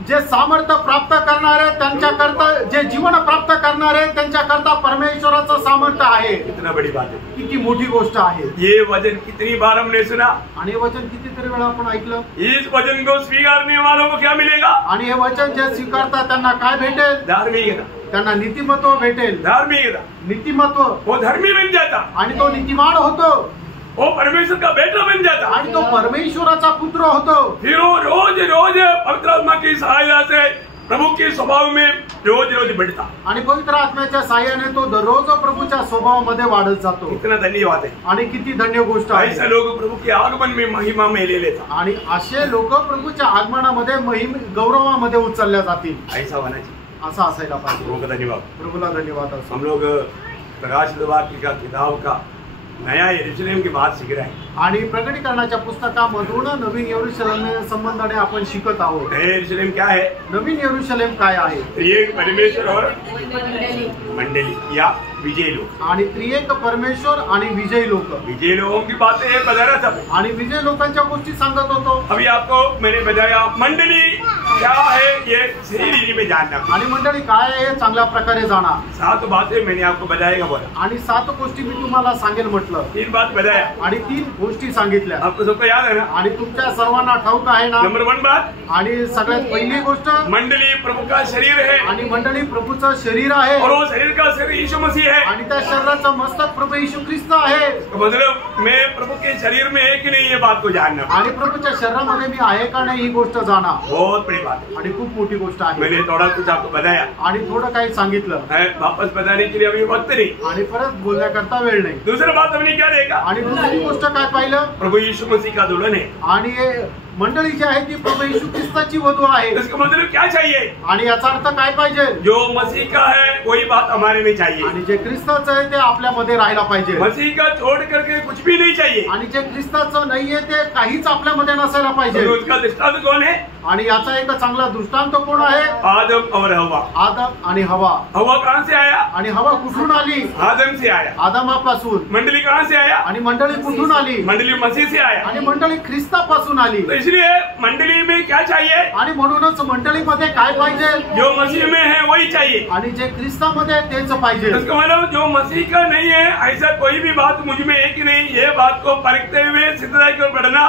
जे सामर्थ्य प्राप्त करणारे त्यांच्याकरता, जे जीवन प्राप्त करणारे त्यांच्याकरता परमेश्वराचं सामर्थ्य आहे. कितना बड़ी बात है. किती मोठी गोष्ट आहे. ये वचन कितनी बार हमने सुना. आणि हे वचन कितीतरी वेळा आपण ऐकलं. इस वचन को स्वीकारने वालों को क्या मिलेगा? आणि हे वचन जे स्वीकारतात त्यांना काय भेटेल? धार्मिकता. त्यांना नीतिमत्व भेटेल. धार्मिकता. नीतिमत्व. वो धर्मी बन जाता आणि तो नीतिमान होतो. वो परमेश्वर का बेटा बन जाता आणि तो परमेश्वराचा पुत्र होतो. फिर वो रोज रोज पवित्र आत्मा की सहायता से प्रभु के स्वभाव में रोज रोज बढ़ता. आणि पवित्र आत्म्याच्या साह्याने तो दररोज प्रभूच्या स्वभावामध्ये वाढत जातो. कितना धन्यवाद है. आणि किती धन्य गोष्ट आहे. ऐसे लोग प्रभु के आगमन में महिमा में ले लेता. आणि असे लोक प्रभूच्या आगमनामध्ये गौरवामध्ये उचलल्या जातील. ऐसा होना चाहिए. असं असायला पाहिजे. प्रभु का धन्यवाद. प्रभूला धन्यवाद असो. हम लोग प्रकाश द्वार का किताब का नया यरूशलेम की बात सीख रहे हैं. आणि प्रकटीकरणाच्या पुस्तकामधून नवीन यरूशलेम संबंधाने आपण शिकत आहोत. नया यरूशलेम क्या है? नवीन यरूशलेम काय आहे? एक परमेश्वर और मंडली या विजय लोग. आणि त्रिएक परमेश्वर आणि विजयी लोक. विजय लोगों की बातें बता रहा था. आणि विजय लोकांच्या गोष्टी सांगत होतो. अभी आपको मैंने बताया मंडली क्या है, ये सही रीति में जानना. आणि मंडळी काय आहे हे चांगल्या प्रकारे जाणा. 7 बातें मैंने आपको बताएगा बोला. आणि 7 गोष्टी मी तुम्हाला सांगेल म्हटलं. 3 बात बताया आणि 3 गोष्टी सांगितल्या. आपको सबको याद है ना. आणि तुमच्या सर्वांना ठाऊक आहे ना. नंबर 1 बात. आणि सगळ्यात पहिली गोष्ट मंडली प्रभु का शरीर है. आणि मंडळी प्रभूचं शरीर आहे. और वो शरीर का शरीर यीशु मसीह है. आणि त्या शरीराचं मस्तक प्रभू येशू ख्रिस्त आहे. मतलब मैं प्रभु के शरीर में है कि नहीं, ये बात को जानना. आणि प्रभूच्या शरीरामध्ये मी आहे का नाही ही गोष्ट जाणा. बहुत बड़ी बात है. आणि खूप मोठी गोष्ट आहे. मैंने थोड़ा कुछ आपको बताया आणि थोडं काही सांगितलं. वापस बताने के लिए अभी वक्त नहीं. आणि परत बोलण्याकरता वेळ नाही. दूसरा बात हमने क्या देखा? आणि दुसरी गोष्ट काय पाहिलं? प्रभु यीशु मसीह का दुल्हन है. आणि मंडळी जी आहे ती प्रभू येशू ख्रिस्ताची वधू आहे. इसका मतलब क्या चाहिए? आणि याचा अर्थ काय पाहिजे? जो मसीह का है वही बात हमारे में चाहिए. आणि जे ख्रिस्ताचं आहे ते आपल्यामध्ये राहायला पाहिजे. मसीह का छोड़ करके कुछ भी नहीं चाहिए. आणि जे ख्रिस्ताचं नाहीये ते काहीच आपल्यामध्ये नसायला पाहिजे. उसका दृष्टांत कौन है? आणि याचा एक चांगला दृष्टांत कोण आहे? आदम और हवा. आदम आणि हवा. हवा कहाँ से आया? आणि हवा कुठून आली? आदम से आया. आदमापासून. मंडली कहाँ से आया? आणि मंडळी कुठून आली? मंडली मसीह से आया. आणि मंडळी ख्रिस्तापासून आली. तो इसलिए मंडली में क्या चाहिए? आणि म्हणूनच मंडळीमध्ये काय पाहिजे? जो मसीह में है वही चाहिए. आणि जे ख्रिस्तामध्ये तेच पाहिजे. इसका मतलब जो मसीह का नहीं है ऐसा कोई भी बात मुझ में है कि नहीं, ये बात को परखते हुए सिद्धता की ओर बढ़ना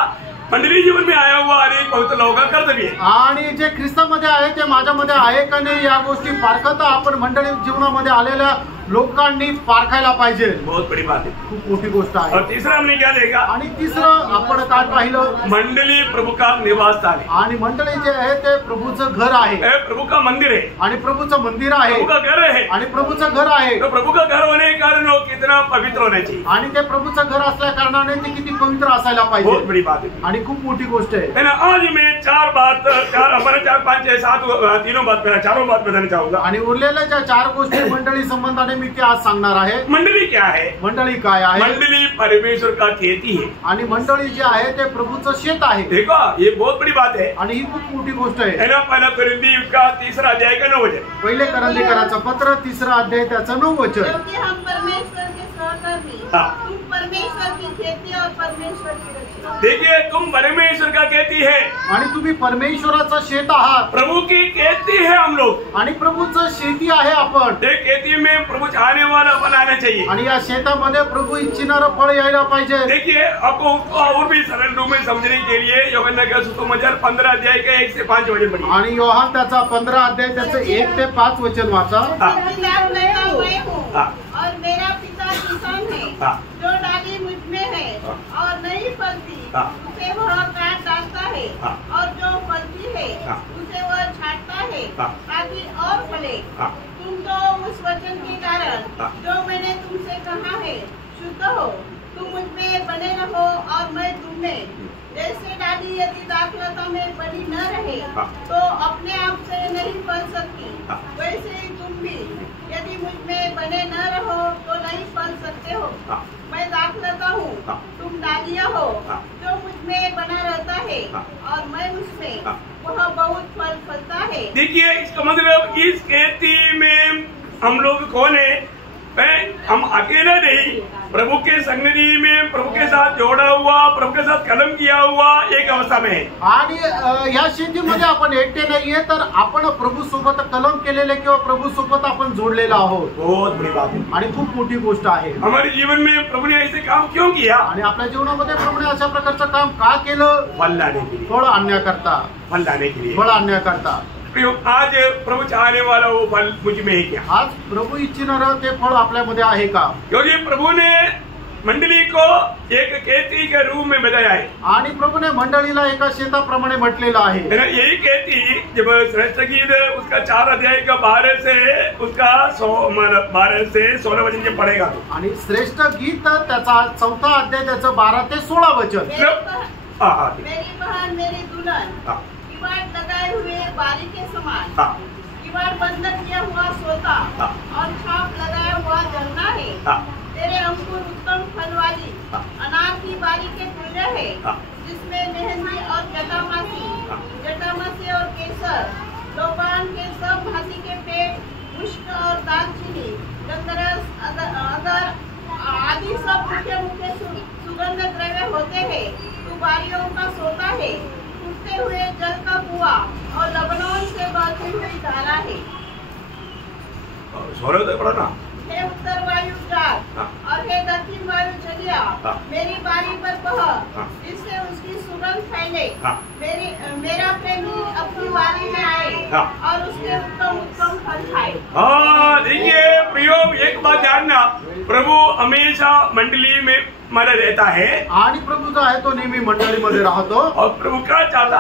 मंडली जीवन में आया हुआ अनेक पवित्र लोगों का कर्तव्य है. आणि जे ख्रिस्तामध्ये आहे ते माझ्यामध्ये आहे का नाही या गोष्टी पारखता आपण मंडळी जीवनामध्ये आलेल्या लोकांनी पारखायला पाहिजे. बहुत बड़ी बात है. खूप मोठी गोष्ट आहे. और तीसरा हमने क्या देखा? आणि तिसरं आपण काय पाहिलं? मंडली प्रभु का निवास स्थान है. आणि मंडळी जे आहे ते प्रभूचं घर आहे. प्रभु का मंदिर है. आणि प्रभूचं मंदिर आहे. प्रभु का घर है. आणि प्रभूचं घर आहे. तो प्रभु का घर होने के कारण वो कितना पवित्र होना चाहिए. आणि ते प्रभूचं घर असल्या कारणाने ते किती पवित्र असायला पाहिजे. बहुत बड़ी बात है. आणि खूप मोठी गोष्ट आहे. आज मैं 4 बात 5 6 7 तीनों बात चारों बात बताना चाहूंगा. आणि उरलेल्या ज्या 4 गोष्टी मंडळी संबंधाने मी ते आज सांगणार आहे. मंडली क्या है? मंडळी काय आहे? मंडली परमेश्वर का खेती है. आणि मंडळी जे आहे ते प्रभूचं शेत आहे. देखो ये बहुत बड़ी बात है. आणि ही खूप मोठी गोष्ट आहे. है ना. पहला कोरिन्थी का 3 अध्याय का 9 वचन. पहिले करंथीकराचं पत्र 3 अध्याय त्याचं 9 वचन. क्योंकि हम परमेश्वर के सहकर्मी, तुम परमेश्वर की खेती और परमेश्वर की रचना. देखिए तुम परमेश्वर का खेती है. आणि तुम्ही परमेश्वराचं शेत आहात. प्रभु की खेती है हम लोग. आणि प्रभूचं शेती आहे आपण. एक खेती में प्रभु चाहने वाला बनाना चाहिए. आणि या शेतामध्ये प्रभू इच्छिणारं फळ यायला पाहिजे. देखिए आपको उसको और भी सरल रूप में समझने के लिए यूहन्ना का सुसमाचार 15 अध्याय के 1 से 5 वचन पढ़िए. आणि योहान त्याचा 15 अध्याय त्याचं 1 ते 5 वचन वाचा. और मेरा पिता किसान है ताकि और फले। तुम तो उस वचन के कारण जो मैंने तुमसे कहा है शुद्ध हो। तुम मुझ में बने रहो और मैं तुम में। जैसे डाली यदि दाखलता में बनी न रहे तो अपने आप से नहीं फल सकती, वैसे ही तुम भी यदि मुझ में बने न रहो तो नहीं फल सकते हो। मैं दाखलता हूँ, तुम डालियाँ हो। जो मुझ में बना रहता है और मैं उसमें, वह बहुत फल फलता है। देखिए, इसका मतलब इस खेती में हम लोग कौन है? हम अकेला नहीं, प्रभु के संगति में प्रभु के साथ जोडा हुआ, प्रभु के साथ कलम किया हुआ एक अवस्था में है। आणि या शेतीमध्ये आपण एकटे नाहीये, तर आपण प्रभू सोबत कलम केलेले किंवा प्रभू सोबत आपण जोडलेला आहोत। बहुत बड़ी बात है आणि खूप मोठी गोष्ट आहे। हमारे जीवन में प्रभु ने ऐसे काम क्यों किया? आणि आपल्या जीवनामध्ये प्रभूने अशा प्रकारचं काम का केलं? फल लाने के लिए, फळ आणण्याकरता, फल लाने के लिए, फळ आणण्याकरता। आज प्रभु चाहने वाला वो फल मुझ में है क्या? आज प्रभू इच्छिणारं ते फळ आपल्यामध्ये आहे का? क्योंकि प्रभु ने मंडली को एक खेती के रूप में बताया है आणि प्रभूने मंडळीला एका शेताप्रमाणे म्हटलेलं आहे। यही खेती जब श्रेष्ठ गीत उसका 4 अध्याय का 12 से उसका 12 से 16 वचन के पढ़ेगा आणि श्रेष्ठ गीत त्याचा 4था अध्याय त्याचं 12 ते 16 वचन। मेरी बहन मेरी दुल्हन किवाड़ लगाए हुए बारी के समान, किवाड़ बंद किया हुआ सोता और छाप लगाया हुआ जलना है। तेरे अंकुर उत्तम फल वाली अनार की बारी के तुल्य है, जिसमें मेहंदी और जटामासी और केसर, लोबान के सब भांति के पेड़, मुश्क और दालचीनी, गंधरस, अगर आदि सब मुख्य मुख्य सुगंध द्रव्य होते हैं। तू बारियों का सोता है, उठते हुए जल का कुआं और लबनोन से बहती हुई धारा है। हे उत्तर वायु जाग और हे दक्षिण वायु चलिया, मेरी बारी पर बह, जिससे उसकी सुगंध फैले। मेरा प्रेमी अपनी बारी में आए और उसके उत्तम उत्तम फल खाए। देखिए प्रयोग, एक बात जानना, प्रभु हमेशा मंडली में मध्ये रहता है आणि प्रभू जो आहे तो नेहमी मंडळीमध्ये राहतो। और प्रभु क्या चाहता?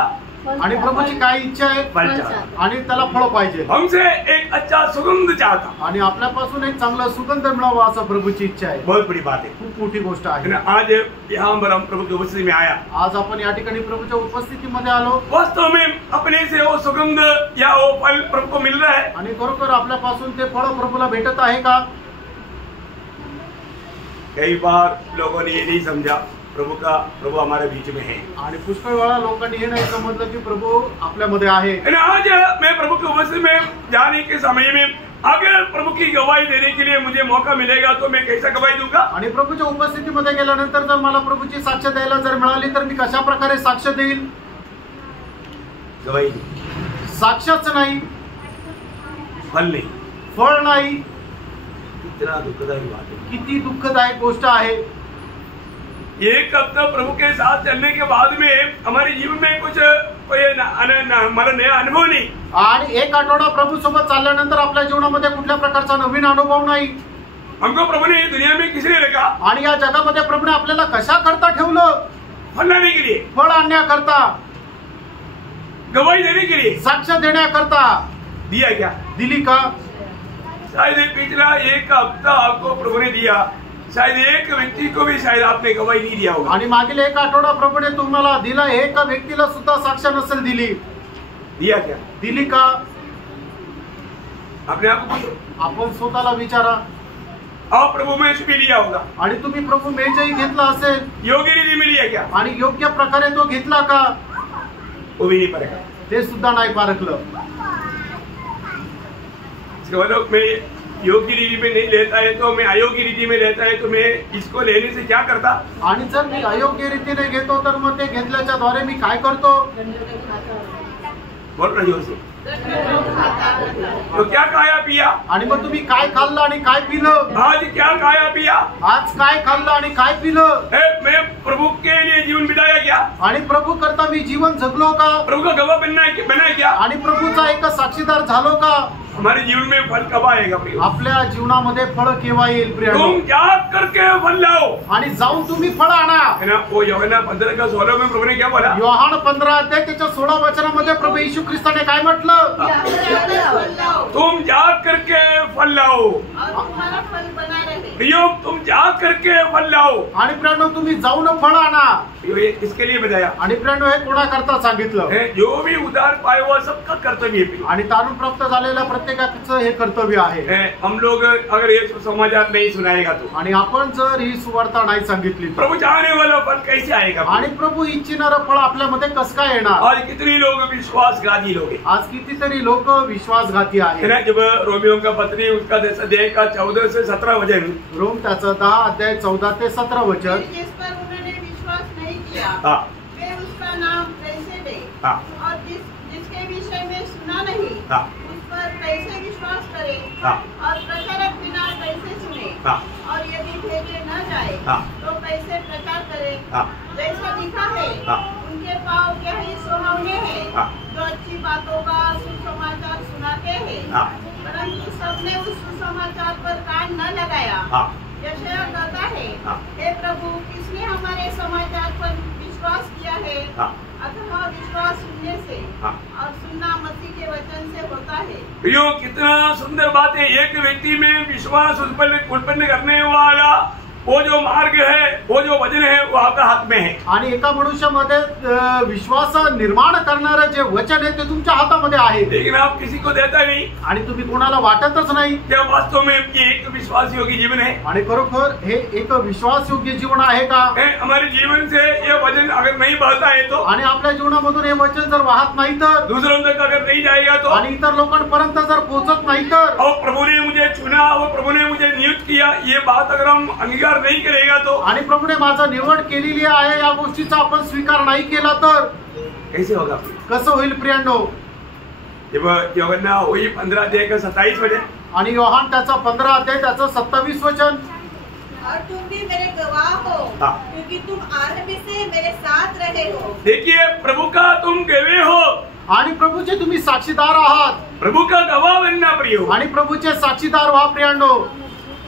आणि प्रभूची काय इच्छा आहे? फल चाहता आणि त्याला फळ पाहिजे। हमसे एक अच्छा सुगंध चाहता आणि आपल्यापासून एक चांगला सुगंध मिळावा असं प्रभूची इच्छा आहे। बहुत बड़ी बात है, खूप मोठी गोष्ट आहे। आज यहाँ पर हम प्रभु की उपस्थिति में आया, आज आपण या ठिकाणी प्रभूच्या उपस्थितीमध्ये आलो। वास्तव में अपने से वो सुगंध या वो फल प्रभु को मिल रहा है? आणि खरोखर आपल्यापासून ते फळ प्रभूला भेटत आहे का? कई बार लोगों ने ये नहीं समझा प्रभु हमारे बीच में है, आणि पुष्कळ वेळा लोकांनी हे नाही समजलं की प्रभू आपल्यामध्ये आहे। आज मैं प्रभु की उपस्थिति में जाने के समय में अगर प्रभु की गवाही देने के लिए मुझे मौका मिलेगा तो मैं कैसा गवाही दूंगा? आणि प्रभूच्या उपस्थितीमध्ये गेल्यानंतर जर मला प्रभूची साक्ष द्यायला जर मिळाली तर मी कशा प्रकारे साक्ष देईल? गवाही, साक्षच नाही, फल नहीं, फळ नाही। कितना दुखदायी बात है, किती दुःखदायक गोष्ट आहे। एक हफ्ता प्रभु के साथ चलने के बाद में हमारे जीवन में कुछ हमारा नया अनुभव नहीं, आणि एक आठवडा प्रभू सोबत चालल्यानंतर आपल्या जीवनामध्ये कुठल्या प्रकारचा नवीन अनुभव नाही। हमको प्रभु ने दुनिया में किस लिए रखा? आणि या जगामध्ये प्रभूने आपल्याला कशा करता ठेवलं? फल लाने के लिए, फळ आणण्याकरता, गवाही देने के लिए, साक्ष देण्याकरता। दिया क्या? दिली का? शायद पिछला एक हफ्ता आपको प्रभु ने दिया, शायद एक व्यक्ति को भी शायद आपने गवाही नहीं दिया होगा। आणि मागील एक आठवडा प्रभूने तुम्हाला दिला, एका व्यक्तीला सुद्धा साक्ष नसेल दिली। दिया क्या? दिली का? अपने आप को आपण स्वतःला विचारा। आप प्रभु में भी लिया होगा, आणि तुम्ही प्रभू मेजही घेतला असेल, योग्य रीति में लिया क्या? आणि योग्य प्रकारे तो घेतला का? वो भी नहीं पड़ेगा, ते सुद्धा नाही पारखलं। मैं योग्य रीति में नहीं लेता है तो मैं अयोग्य रीति में लेता है तो मैं इसको लेने से क्या करता? आणि जर मी अयोग्य रीतीने घेतो तर मग ते घेतल्याच्या द्वारे मी काय करतो? बोल रही हो से तो क्या खाया पिया? आणि मग तुम्ही काय खाल्लं आणि काय पिलं? आज क्या खाया पिया? आज काय खाल्लं आणि काय पिलं? मैं प्रभु के लिए जीवन बिताया क्या? आणि प्रभू करता मी जीवन जगलो का? प्रभु का गवाह बना क्या? आणि प्रभूचा एक साक्षीदार झालो का? हमारे जीवन में फल कब आएगा प्रियो? आपल्या जीवनामध्ये फळ केव्हा येईल प्रियानो? तुम जाग करके फल लाओ, आणि जाऊन तुम्ही फळ आणा. है ना? वो यूहन्ना 15:16 में प्रभु ने क्या बोला? योहान 15 अध्याय त्याच्या 16 वचनामध्ये प्रभू येशू ख्रिस्ताने काय म्हटलं? फल लाओ तुम जाग करके फल लाओ. और तुम्हारा फल बना रहे। प्रियो तुम जाग करके फल लाओ. आणि प्रियानो तुम्ही जाऊन फळ आणा. ये इसके लिए बताया आणि प्रियानो हे कोणाकरता सांगितलं? है, जो भी उधार पाए हुआ सबका कर्तव्य है प्रियो. आणि तारून प्राप्त झालेल्या प्रत्येकाचं हे कर्तव्य आहे. है, हम लोग अगर ये सुसमाचार नहीं सुनाएगा तो, आणि आपण जर ही सुवार्ता नाही सांगितली तर, प्रभु चाहने वाला फल कैसे आएगा? आणि प्रभू इच्छिणारं फळ आपल्यामध्ये कसं काय येणार? आज कितने लोग विश्वासघाती लोग हैं, आज कितीतरी लोक विश्वासघाती है आहेत. ना? जब रोमियो का पत्री उसका 10 अध्याय का 14 से 17 वचन, रोम त्याचं 10 अध्याय 14 ते 17 वचन. जिस पर उन्होंने विश्वास नहीं किया हाँ वे उसका नाम कैसे दे? हाँ और जिसके विषय में सुना नहीं हाँ उस पर कैसे विश्वास करे? हाँ और प्रचारक बिना कैसे सुने? हाँ और यदि भेजे न जाए हाँ तो कैसे प्रचार करे? हाँ जैसा लिखा है हाँ उनके पाँव क्या ही सुहावने हैं हाँ जो अच्छी बातों का सुसमाचार सुनाते हैं, हाँ परंतु सबने उस सुसमाचार पर कान न लगाया। हाँ यशायाह कहता है, हाँ हे प्रभु किसने हमारे समाचार पर विश्वास किया है? हाँ अथवा विश्वास सुनने से हाँ। और सुनना मसीह के वचन से होता है। प्रियो कितना सुंदर बात है. एक व्यक्ति में विश्वास उत्पन्न करने वाला वो जो मार्ग है, वो जो वचन है, वो आपका हाथ में है. आणि एका मनुष्यामध्ये विश्वास निर्माण करणारं जे वचन आहे ते तुमच्या हातामध्ये आहे. लेकिन आप किसी को देता नहीं. आणि तुम्ही कोणाला वाटतच नाही. क्या वास्तव में ये एक विश्वास योग्य जीवन है? आणि खरोखर हे एक विश्वास योग्य जीवन आहे का? हमारे जीवन से ये वचन अगर नहीं बहता है तो, आणि आपल्या जीवनामधून हे वचन जर वाहत नाही तर, दूसरों तक अगर नहीं जाएगा तो, आणि इतर लोकांपर्यंत जर पोहोचत नाही तर, और प्रभु ने मुझे चुना, वो प्रभु ने मुझे नियुक्त किया, ये बात अगर हम अंगीकार नहीं करेगा तो, आणि प्रभूने माझा निवड केलेली आहे या गोष्टीचा आपण स्वीकार नाही केला तर कैसे होगा? कसं होईल प्रियांनो? जब यूहन्ना वही 15 अध्याय का 27 वचन, आणि योहान त्याचा 15 अध्याय त्याचं 27 वचन. और तुम भी मेरे गवाह हो हाँ। क्योंकि तुम आरंभ से मेरे साथ रहे हो। देखिए प्रभु का तुम गवाह हो. आणि प्रभूचे तुम्ही साक्षीदार आहात. प्रभु का गवाह बनना प्रियो. आणि प्रभूचे साक्षीदार व्हा प्रियांनो.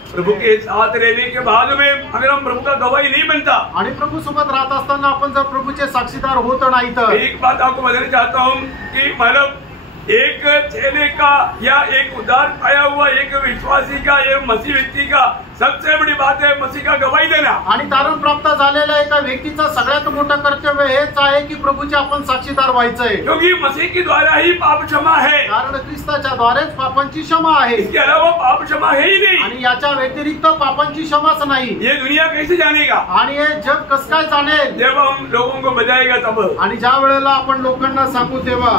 प्रभु के साथ रहने के बाद में अगर हम प्रभु का गवाही नहीं बनता, आणि प्रभू सोबत राहत असताना आपण जर प्रभूचे साक्षीदार होत नाही तर, एक बात आपको बताना चाहता हूँ कि मतलब एक चेले का या एक उद्धार पाया हुआ एक विश्वासी का, एक मसीह व्यक्ति का सबसे बड़ी बात है मसीह का गवाही देना. आणि तारण प्राप्त झालेल्या एका व्यक्तीचं सगळ्यात मोठं कर्तव्य हेच आहे की प्रभूचे आपण साक्षीदार व्हायचंय. क्योंकि मसीह के द्वारा ही पाप क्षमा है. कारण ख्रिस्ताच्या द्वारेच पापांची क्षमा आहे. इसके अलावा पाप क्षमा है ही नहीं. आणि याच्या व्यतिरिक्त पापांची क्षमाच नाही. ये दुनिया कैसे जानेगा? आणि हे जग कसं काय जाणेल? जब हम लोगों को बजाएगा तब. आणि ज्या वेळेला आपण लोकांना सांगू तेव्हा.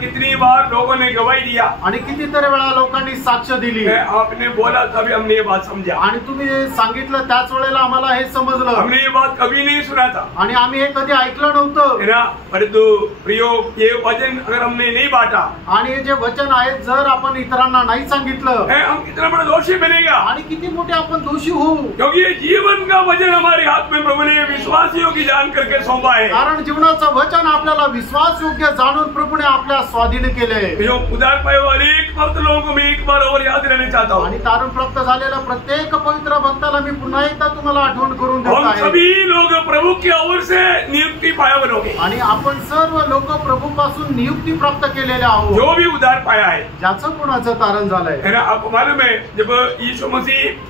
कितनी बार लोगों ने गवाही दिया, आणि कितीतरी वेळा लोकांनी साक्ष दिली. आपने बोला तभी हमने ये बात समझा. आणि तुम्ही सांगितलं त्याच वेळेला आम्हाला हे समजलं. हमने ये बात कभी नहीं सुना था. आणि आम्ही हे कधी ऐकलं नव्हतं. है ना? परंतु प्रियो ये वचन अगर हमने नहीं बांटा, आणि हे जे वचन आहे जर आपण इतरांना नाही सांगितलं, हम कितना बड़ा दोषी बनेगा. आणि किती मोठे आपण दोषी होऊ. क्योंकि ये जीवन का वचन हमारे हाथ में प्रभु ने विश्वासियों की जान करके सौंपा है. कारण जीवनाचं वचन आपल्याला विश्वास योग्य जाणून प्रभूने आपल्या स्वाधीन केले. जो उधार पाए हुए अनेक भक्त लोगों को मैं एक बार और याद दिलाना चाहता हूँ. आणि तारण प्राप्त झालेल्या प्रत्येक पवित्र भक्ताला मी पुन्हा एकदा तुम्हाला आठवण करून देत हम आहे. सभी लोग प्रभु की ओर से नियुक्ति पाया हुए लोग हैं. आणि आपण सर्व लोक प्रभू पासून नियुक्ती प्राप्त केलेले आहोत. जो भी उधार पाया है, ज्याचं कोणाचं तारण झालंय. है ना? आपको मालूम है जब यीशु मसीह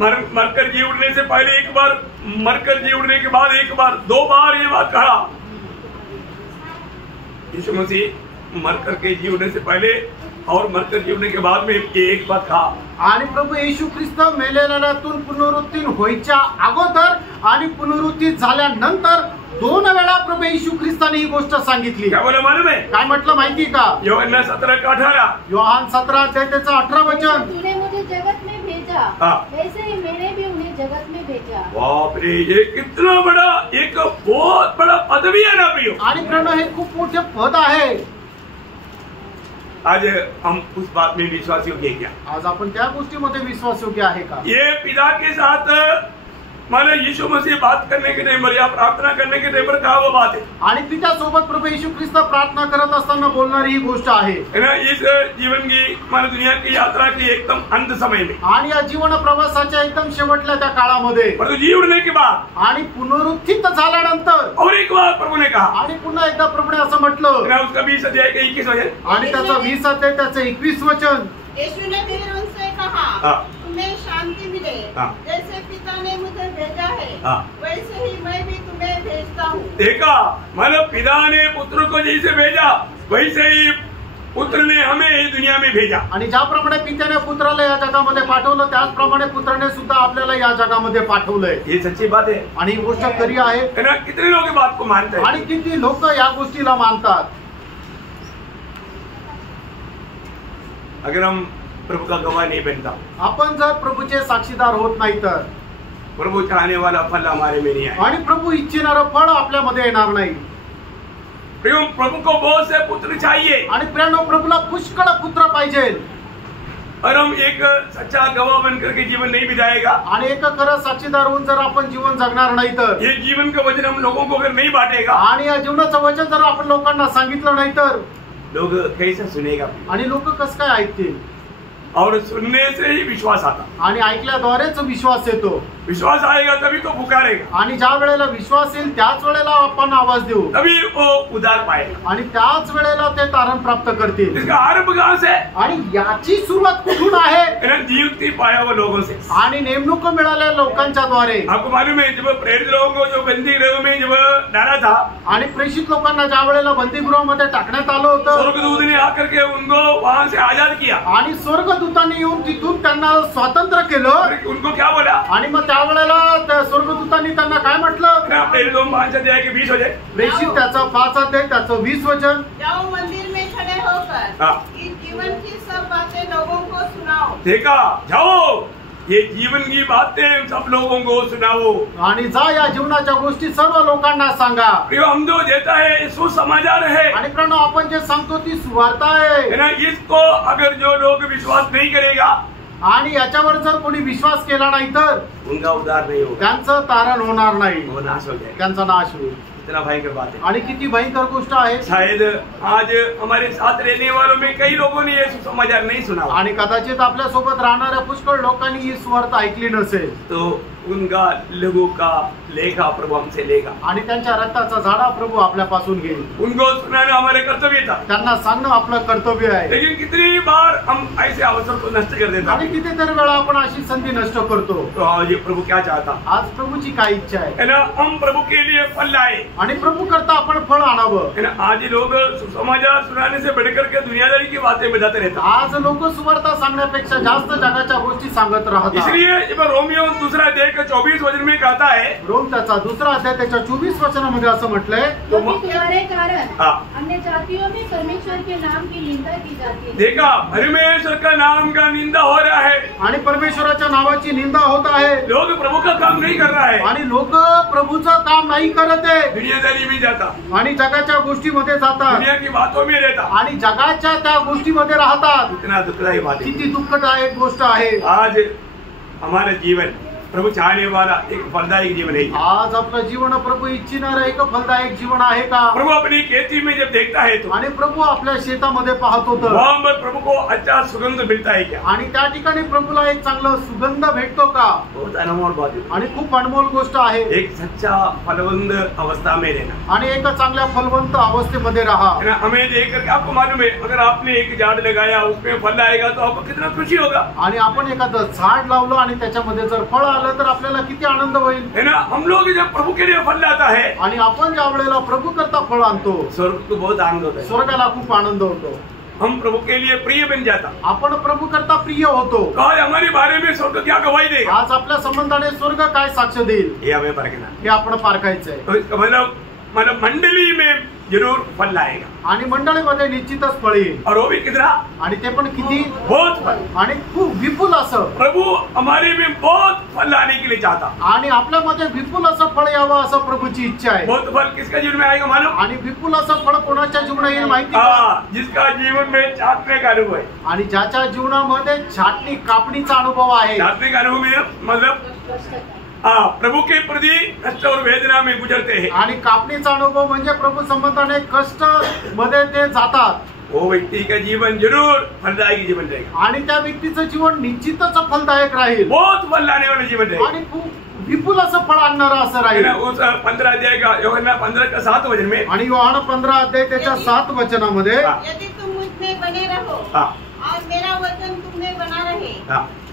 मरकर जी उठने से पहले एक बार, मरकर जी उठने के बाद एक बार, 2 बार ये बात कहा. यीशु मसीह मरकर के जी उठने से पहले और मरकर जी उठने के बाद में एक बात कहा. आणि प्रभू येशू ख्रिस्त मेलेल्यातून पुनरुत्थान व्हायच्या अगोदर आणि पुनरुत्थित झाल्यानंतर 2 वेळा प्रभू येशू ख्रिस्ताने ही गोष्ट सांगितली. क्या बोला मालूम है? काय म्हटलं माहिती का? यूहन्ना 17:18. योहान 17 अध्याय त्याचं 18 वचन. तूने मुझे जगत में भेजा, हाँ। वैसे ही मैंने भी उन्हें जगत में भेजा. बाप रे, ये कितना बड़ा, एक बहुत बड़ा पदवी है ना प्रियो. आणि प्रणव हे खूप मोठे पद आहे. आज हम उस बात में विश्वास योग्य क्या? आज आपण त्या गोष्टीमध्ये विश्वास योग्य आहे का? ये पिता के साथ मानो यीशु मसीह बात करने के टाइम पर या प्रार्थना करने के टाइम पर कहा वो बात है। आणि तिच्यासोबत प्रभू येशू ख्रिस्त प्रार्थना करत असताना बोलणारी ही गोष्ट आहे है ना। इस जीवन की मानो दुनिया की यात्रा की एकदम अंत समय में आणि या जीवन प्रवासाच्या एकदम शेवटल्या त्या काळामध्ये परंतु जी उठने के बाद आणि पुनरुत्थित झाल्यानंतर और एक बार प्रभु ने कहा, आणि पुन्हा एकदा प्रभूने असं म्हटलं है ना, उसका 20 अध्याय का 21 वचन, आणि त्याचा 20 अध्याय त्याचं 21 वचन, यीशु ने फिर उनसे कहा, हाँ। तुम्हें शांति मिले। हाँ। जैसे पिता ने मुझे भेजा है, हाँ। वैसे ही मैं भी तुम्हें भेजता हूँ। देखा, मानो पिता ने पुत्र को जैसे भेजा वैसे ही पुत्र ने हमें इस दुनिया में भेजा। आणि ज्याप्रमाणे पित्याने पुत्राला या जगामध्ये पाठवलं त्याचप्रमाणे पुत्राने सुद्धा आपल्याला या जगामध्ये पाठवलंय। ये सच्ची बात है, आणि ही गोष्ट खरी आहे। है ना। कितने लोग इस बात को मानते हैं, आणि किती लोक या गोष्टीला मानतात। अगर हम प्रभु का गवाह नहीं बनता, आपण जर प्रभूचे साक्षीदार होत नाही तर प्रभु चाहने वाला फल हमारे में नहीं आए। आणि प्रभू इच्छिणारं फळ आपल्यामध्ये येणार नाही। प्रभु को बहुत से पुत्र चाहिए आणि प्रियानो प्रभूला पुष्कळ पुत्र पाहिजे। और हम एक सच्चा गवाह बनकर के जीवन नहीं बिताएगा, आणि एक खरं साक्षीदार होऊन जर आपण जीवन जगणार नाही तर, ये जीवन का वचन हम लोगों को अगर नहीं बांटेगा, आणि या जीवनाचं वचन जर आपण लोकांना सांगितलं नाही तर लोग कैसे सुनेगा। आणि लोक कसं काय ऐकतील। और सुनने से ही विश्वास आता, आणि ऐकल्याद्वारेच विश्वास येतो। विश्वास आएगा तभी तो पुकारेगा, आणि ज्या वेळेला विश्वास येईल त्याच वेळेला आपण आवाज देऊ, तभी वो उद्धार पाएगा। आणि त्याच वेळेला ते तारण प्राप्त करतील। इसका आरंभ कहाँ से? आणि याची सुरुवात कुठून आहे? नियुक्ति पाया हुआ लोगों से, आणि नेमणूक मिळालेल्या लोकांच्या द्वारे। आपको मालूम है जब प्रेरित लोगों को जो बंदी गृह में जब डाला था, आणि प्रेषित लोकांना ज्या वेळेला बंदीगृहामध्ये टाकण्यात आलं होतं, स्वर्गदूत ने आकर के उनको वहां से आजाद किया। आणि स्वर्गदूतांनी येऊन तिथून त्यांना स्वतंत्र केलं। उनको क्या बोला? आणि मग त्यावेळेला त्या स्वर्गदूतांनी त्यांना काय म्हटलं? प्रेरित 5 अध्याय के 20 वचन, प्रेषित त्याचा 5 अध्याय त्याचं 20 वचन, जाओ मंदिर में खड़े होकर हाँ। इस जीवन की सब बातें लोगों को सुनाओ। देखा, जाओ ये जीवन की बातें सब लोगों को सुनाओ, आणि जा या जीवनाच्या गोष्टी सर्व लोकांना सांगा। हम जो देता है सुसमाचार है, आणि प्रणव आपण जे सांगतो ती सुवार्ता आहे। है ना। इसको अगर जो लोग विश्वास नहीं करेगा, आणि याच्यावर जर कोणी विश्वास केला नाही तर उनका उद्धार नहीं होगा, त्यांचं तारण होणार नाही, वो नाश हो जाएगा। त्यांचा नाश होईल। इतना भयंकर बात है। आणि किती भयंकर गोष्ट आहे। शायद आज हमारे साथ रहने वालों में कई लोगों ने ये सुसमाचार नहीं सुना, आणि कदाचित आपल्या सोबत राहणाऱ्या पुष्कळ लोकांनी ही सुवार्ता ऐकली नसेल, तो उनका लहू का लेखा प्रभु हमसे लेगा, आणि त्यांच्या रक्ताचा झाडा प्रभू आपल्यापासून घेईल। उनको सुनाना हमारे कर्तव्य था, त्यांना सांगणं आपलं कर्तव्य आहे। लेकिन कितनी बार हम ऐसे अवसर को नष्ट कर देता आणि कितीतरी वेळा आपण अशी संधी नष्ट करतो। तो आज ये प्रभु क्या चाहता आज प्रभूची काय इच्छा आहे? है ना। हम प्रभु के लिए फल लाए, आणि प्रभू करता आपण फळ आणावं। है ना। आज लोग सुसमाचार सुनाने से बढ़कर के दुनियादारी की बातें बताते रहते हैं। आज लोक सुवार्ता सांगण्यापेक्षा जास्त जगाच्या गोष्टी सांगत राहतात। इसलिए जब रोमियो 2 अध्याय का 24 वचन में कहता है, रोम त्याचा 2 अध्याय त्याच्या 24 वचनामध्ये असं म्हटलंय, क्योंकि तुम्हारे कारण हाँ। अन्य जातियों में परमेश्वर के नाम की निंदा की जाती है। देखा, परमेश्वर का नाम का निंदा हो रहा है, आणि परमेश्वराच्या नावाची निंदा होत आहे, लोग प्रभु का काम नहीं कर रहा है, आणि लोक प्रभूचं काम नाही करत आहे, दुनियादारी में जाता, आणि जगाच्या गोष्टीमध्ये जातात, दुनिया की बातों में रहता। आणि जगाच्या त्या गोष्टीमध्ये राहतात। इतना दुखदायी बात है। किती दुःखदायक गोष्ट आहे। आज हमारा जीवन प्रभु चाहने वाला एक फलदायक जीवन है। आज आपलं जीवन प्रभू इच्छिणार एक फलदायक जीवन आहे का? प्रभु अपनी खेती में जब देखता है तो आणि प्रभू आपल्या शेतामध्ये पाहत होतं, वहाँ पर प्रभु को अच्छा सुगंध मिलता है क्या? आणि त्या ठिकाणी प्रभूला एक चांगला सुगंध भेटतो का? बहुत अनमोल बात है। आणि खूप अनमोल गोष्ट आहे। एक सच्चा फलवंत अवस्था में रहना, आणि एक चांगल्या फलवंत अवस्थेमध्ये राहा। है ना। हमें देख करके आपको मालूम है, अगर आपने एक झाड़ लगाया उसमें फल आएगा तो आपको कितना खुशी होगा, आणि आपण एखादं झाड लावलं आणि त्याच्यामध्ये जर फळ आलं तर आपल्याला किती आनंद होईल, है ना। हम लोग जब प्रभु के लिए फल लाता है, आणि आपण ज्या वेळेला प्रभू करता फळ आणतो स्वर्ग को बहुत आनंद होता है। स्वर्गाला खूप आनंद होतो। हम प्रभु के लिए प्रिय बन जाता, आपण प्रभू करता प्रिय होतो। तो आज हमारे बारे में स्वर्ग क्या गवाही देगा, आज आपल्या संबंधाने स्वर्ग काय साक्ष देईल ये हमें परखना। हे आपण पारखायचंय। तो इसका मतलब मंडली में जरूर फल लाएगा, आणि मंडळीमध्ये निश्चितच फळ येईल, और वो भी कितना, आणि ते पण किती, बहुत फल। आणि खूप विपुल असं प्रभु हमारे में बहुत फल लाने के लिए चाहता, आणि आपल्यामध्ये विपुल असं फळ यावं असं प्रभूची इच्छा आहे। बहुत फल किसका जीवन में आएगा मालूम? आणि विपुल असं फळ कोणाच्या जीवनात येईल माहिती का? हाँ, जिसका जीवन में चाटने का अनुभव है। आणि ज्याच्या जीवनामध्ये छाटणी कापणीचा अनुभव आहे। चाटने का अनुभव में मतलब प्रभु के प्रति कष्ट और वेदना में गुजरते हैं। आणि कापणीचा अनुभव म्हणजे प्रभू संबंधाने कष्ट मध्ये ते जातात। वो व्यक्ति का जीवन जरूर फलदायक जीवन रहेगा आणि त्या व्यक्तीचं जीवन निश्चितच फलदायक राहील, बहुत फल लाने वाला जीवन रहेगा आणि खूप विपुल असं फळ आणणारं असं राहील। उस 15 अध्याय का यूहन्ना 15 का 7 वचन में, आणि योहान 15 अध्याय त्याच्या 7 वचनामध्ये, यदि तुम मुझ में बने रहो और मेरा वचन तुम में बना रहे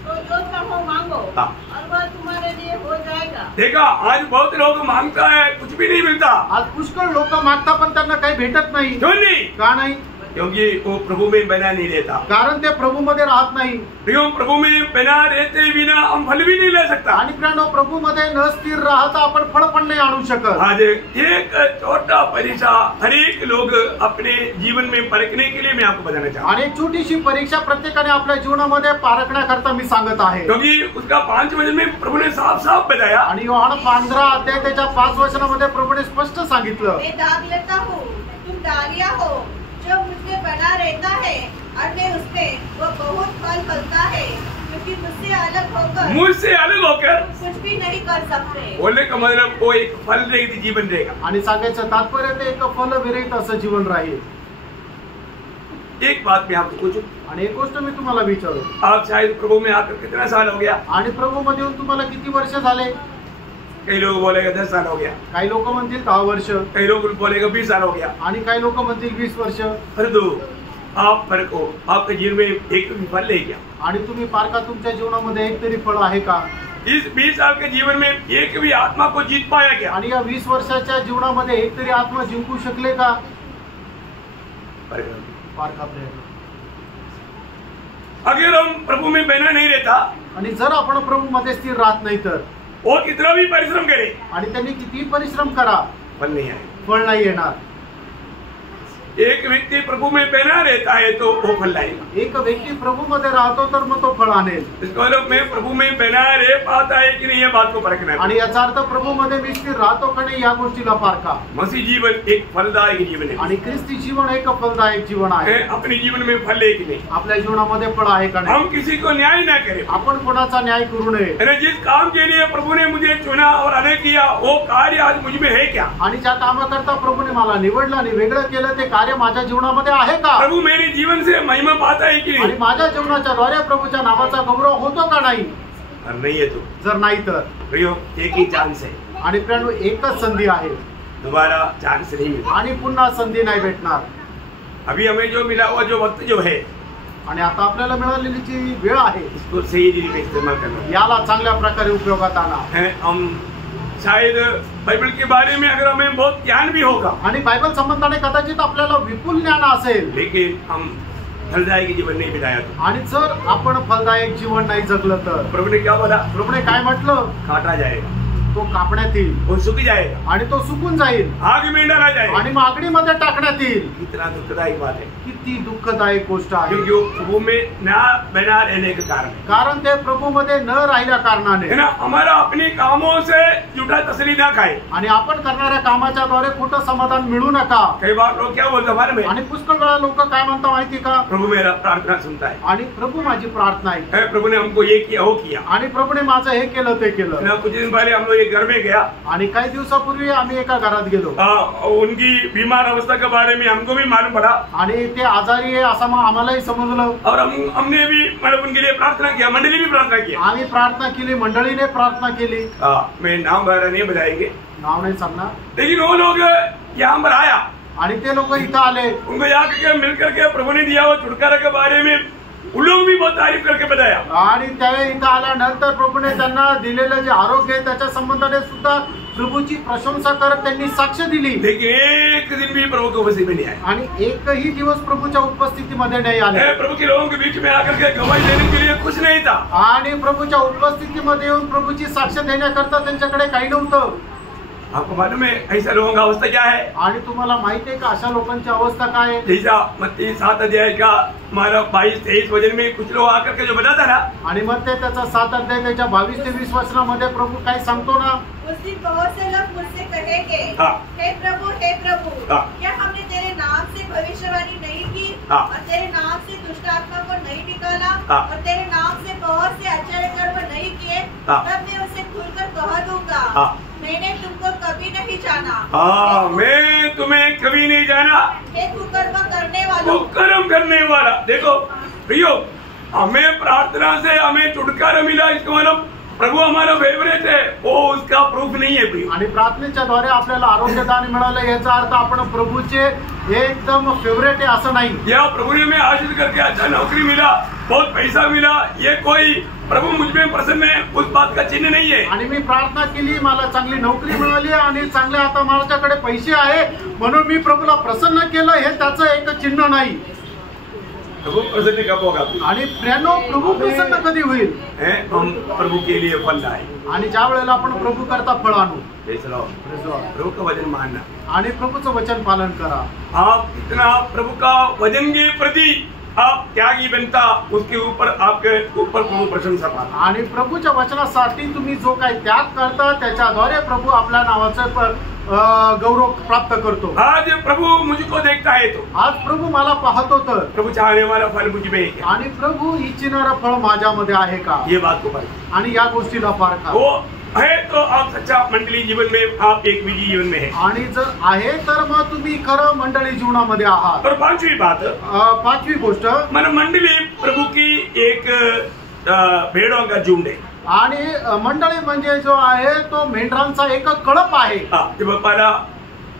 तो जो चाहो मांगो और वह तुम्हारे लिए हो जाएगा। देखा, आज बहुत लोग मांगता है, कुछ भी नहीं मिलता। आज पुष्कळ लोक मागतात पण त्यांना काही भेटत नाही। क्यों नहीं? का नाही? क्योंकि वो प्रभु में बना नहीं रहता, कारण ते प्रभू मध्ये राहत नाही। क्यों? प्रभु में बना रहते बिना हम फल भी नहीं ले सकता। आणि प्रियानो, प्रभू मध्ये न स्थिर राहता आपण फळ पण नाही आणू शकत। आज एक छोटा परीक्षा हर एक लोग अपने जीवन में परखने के लिए मैं आपको बताना चाहता हूँ। आणि एक छोटीशी परीक्षा प्रत्येकाने आपल्या जीवनामध्ये पारखण्याकरता मी सांगत आहे, क्योंकि उसका 5 वचन में प्रभु ने साफ साफ बताया। आणि योहान 15 अध्याय त्याच्या 5 वचनामध्ये प्रभूने स्पष्ट सांगितलं, मैं दाग लेता हूँ, तुम डालियाँ हो, जो मुझमें बना रहता है और मैं उसमें, वो बहुत फल फलता है, क्योंकि मुझसे अलग होकर कुछ भी नहीं कर सकते। बोलने का मतलब वो एक फल रहित जीवन रहेगा। आणि सांगायचं तात्पर्य ते एक फलविरहित असं जीवन राहील। एक बात मैं आपको पूछूं, आणि एक गोष्ट मी तुम्हाला विचारू, आप शायद प्रभु में आकर कितना साल हो गया? आणि प्रभू मध्ये येऊन तुम्हाला किती वर्ष झाले? कई लोग बोलेगा 10 साल हो गया, काही लोक म्हणतील 10 वर्ष, कई लोग बोलेगा 20 साल हो गया, आणि काही लोक म्हणतील 20 वर्ष। परंतु आप फर्क हो, आपके जीवन में एक भी फल नहीं क्या? आणि तुम्ही पारखा तुमच्या जीवनामध्ये एक तरी फळ आहे का? इस 20 साल के जीवन में एक भी आत्मा को जीत पाया क्या? आणि या 20 वर्षाच्या जीवनामध्ये एक तरी आत्मा जिंकू शकले का? पारखा प्रयत्न। अगर हम प्रभु में बना नहीं रहता, आणि जर आपण प्रभू मध्ये स्थिर राहत नाही तर वो कितना भी परिश्रम करे, आणि त्यांनी किती परिश्रम करा, फल नहीं आएगा। फळ नाही येणार। एक व्यक्ति प्रभु में बना रहता है तो वो फल लाएगा। एक व्यक्ती प्रभु मध्ये राहतो तर मग तो फळ आणेल। इसका मतलब मैं प्रभु में बना रह पाता है कि नहीं, ये बात को परखना है। आणि याचा अर्थ प्रभु मध्ये मी स्थिर राहतो का नाही या गोष्टीला पारखा। मसीह जीवन एक फलदायक जीवन है, आणि ख्रिस्ती जीवन एक फलदायक जीवन आहे। अपने जीवन में फल है कि नहीं, आपल्या जीवनामध्ये फळ आहे का नाही? हम किसी को न्याय न करें, आपण कोणाचा न्याय करू नये। जिस काम के लिए प्रभु ने मुझे चुना और अने किया, वो कार्य आज मुझ में है क्या? आणि ज्या कामाकरता प्रभूने मला निवडलं आणि वेगळं केलं, ते कार्य माझ्या जीवनामध्ये आहे का? प्रभू मेरे जीवन से महिमा पाता है कि आणि नहीं? माझ्या जीवनाच्या द्वारे प्रभूच्या नावाचा गौरव होतो का नाही? और नहीं है तो जर नाही तर प्रियो एक ही चांस है, आणि प्रियानो एकच संधी आहे, दोबारा चांस नहीं मिलता। आणि पुन्हा संधी नाही भेटणार। अभी हमें जो मिला हुआ जो वक्त जो है, आणि आता आपल्याला मिळालेली जी वेळ आहे, इसको सही रीति में इस्तेमाल करना याला चांगल्या प्रकारे उपयोगात आणा। है। हम शायद बाइबल के बारे में अगर हमें बहुत ज्ञान भी होगा, आणि बायबल संबंधाने कदाचित आपल्याला विपुल ज्ञान असेल, लेकिन हम फलदायक जीवन नहीं बिताया तो आणि जर आपण फलदायक जीवन नाही जगलं तर प्रभु ने क्या बोला? प्रभूने काय म्हटलं? काटा जाएगा, तो कापण्यात येईल, वो सूख जाएगा, आणि तो सुकून जाईल, आग में डाला जाएगा। आणि मागणीमध्ये टाकण्यात येईल। कितना दुखदायक बात है, किती दुःखदायक गोष्ट आहे, क्योंकि वो प्रभु में न बना रहने के कारण, कारण ते प्रभू मध्ये न राहिल्या कारणाने। है ना, हमारा अपने कामों से झूठा तसली ना खाए। आणि आपण करणाऱ्या कामाच्या द्वारे खोटं समाधान मिळू नका। कई बार लोग क्या बोलते हमारे में, आणि पुष्कळ वेळा लोक काय म्हणतात माहिती का? प्रभु मेरा प्रार्थना सुनता है, आणि प्रभू माझी प्रार्थना ऐकतो, प्रभु ने हमको ये किया वो किया। आणि प्रभूने माझं हे केलं ते केलं। ना कुछ दिन पहले हम लोग एक घर में गया, आणि काही दिवसापूर्वी आम्ही एका घरात गेलो, उनकी बीमार अवस्था के बारे में हमको भी मालूम पड़ा, आणि ते आजारी आहे असं मग आम्हालाही समजलं, और हमने भी मतलब उनके लिए प्रार्थना किया, मंडली भी प्रार्थना किया। आम्ही प्रार्थना केली, मंडळीने प्रार्थना केली। मैं नाम वगैरह नहीं बताएंगे, नाव नाही सांगणार, लेकिन वो लोग यहाँ पर आया, आणि ते लोक इथं आले, उनको यहाँ के मिल करके प्रभु ने दिया वो छुटकारा के बारे में उन लोग भी बहुत तारीफ करके बताया। आणि त्यावेळी इथं आल्यानंतर प्रभूने त्यांना दिलेलं जे आरोग्य आहे त्याच्या संबंधाने सुद्धा प्रभूची प्रशंसा करत त्यांनी साक्ष दिली। लेकिन एक दिन भी प्रभु के उपस्थिति में नहीं आए, आणि एकही दिवस प्रभूच्या उपस्थितीमध्ये नाही आले। प्रभु के लोगों के बीच में आकर के गवाही देने के लिए कुछ नहीं था, आणि प्रभूच्या उपस्थितीमध्ये येऊन प्रभूची साक्ष देण्याकरता त्यांच्याकडे काही नव्हतं। आपको मालूम है ऐसा लोगों का अवस्था क्या है? आणि तुम्हाला माहिती आहे का अशा लोकांची अवस्था काय आहे? जैसा मत्ती 7 अध्याय का हमारा 22-23 वचन में कुछ लोग आकर के जो बताता ना, आणि मग ते त्याचा 7 अध्याय त्याच्या 22 ते 20 वचनामध्ये प्रभू काय सांगतो ना, उस दिन बहुत से लोग मुझसे कहेंगे, हाँ। हे प्रभु हाँ। क्या हमने तेरे नाम नाम से भविष्यवाणी नहीं की हाँ। और तेरे नाम से दुष्ट आत्मा को नहीं निकाला हाँ। और तेरे नाम से बहुत से आश्चर्य कर्म नहीं किए, हाँ। तब मैं उसे खुलकर कह दूंगा, हाँ। मैंने तुमको कभी नहीं जाना। हाँ, मैं तुम्हें कभी नहीं जाना, हे कुकर्म करने वालों। कुकर्म करने वाला। देखो प्रियो, हमें प्रार्थना से हमें छुटकारा मिला, इसका मतलब प्रभु हमारा फेवरेट है, वो उसका प्रूफ नहीं है प्रियो। आणि प्रार्थनेच्या द्वारे आपल्याला आरोग्यदान मिळालं याचा अर्थ आपण प्रभूचे एकदम फेवरेट आहे असं नाही। या प्रभु ने हमें आशीष करके अच्छा नौकरी मिला, बहुत पैसा मिला, ये कोई प्रभु मुझ में प्रसन्न है उस बात का चिन्ह नहीं है। आणि मी प्रार्थना केली, मला चांगली नोकरी मिळाली आणि चांगले आता माझ्याकडे पैसे आहे म्हणून मी प्रभूला प्रसन्न केलं हे त्याचं एक चिन्ह नाही। प्रभु प्रसन्न कब होगा? आणि प्रेनो प्रभू प्रसन्न कधी होईल? हम प्रभु के लिए फल लाए आणि ज्या वेळेला आपण प्रभू करता फळ आणू, प्रभु का वचन मानना आणि प्रभूचं वचन पालन करा। आप इतना प्रभु का वचन के प्रति आप त्यागी बनता, उसके ऊपर आपके ऊपर प्रभु प्रशंसा पाता। आणि प्रभूच्या वचनासाठी तुम्ही जो काही त्याग करता त्याच्याद्वारे प्रभू आपल्या नावाचं गौरव प्राप्त करतो। आज प्रभु मुझको देखता है तो आज प्रभू मला पाहतो तर प्रभु चाहने वाला फल मुझ में है क्या? आणि प्रभू इच्छिणारा फळ माझ्यामध्ये आहे का? ये बात को पार आणि या गोष्टीला पारखा। वो है तो आप सच्चा मंडली जीवन में, आप एक विजयी जीवन में है। आणि जर आहे तर मग तुम्ही खरं मंडळी जीवनामध्ये आहात। और पांचवी बात, पाचवी गोष्ट, मन मंडली प्रभु की एक भेड़ों का झुंड है। आणि मंडळी म्हणजे जो आहे तो मेंढरांचा एक कळप आहे। जब पहला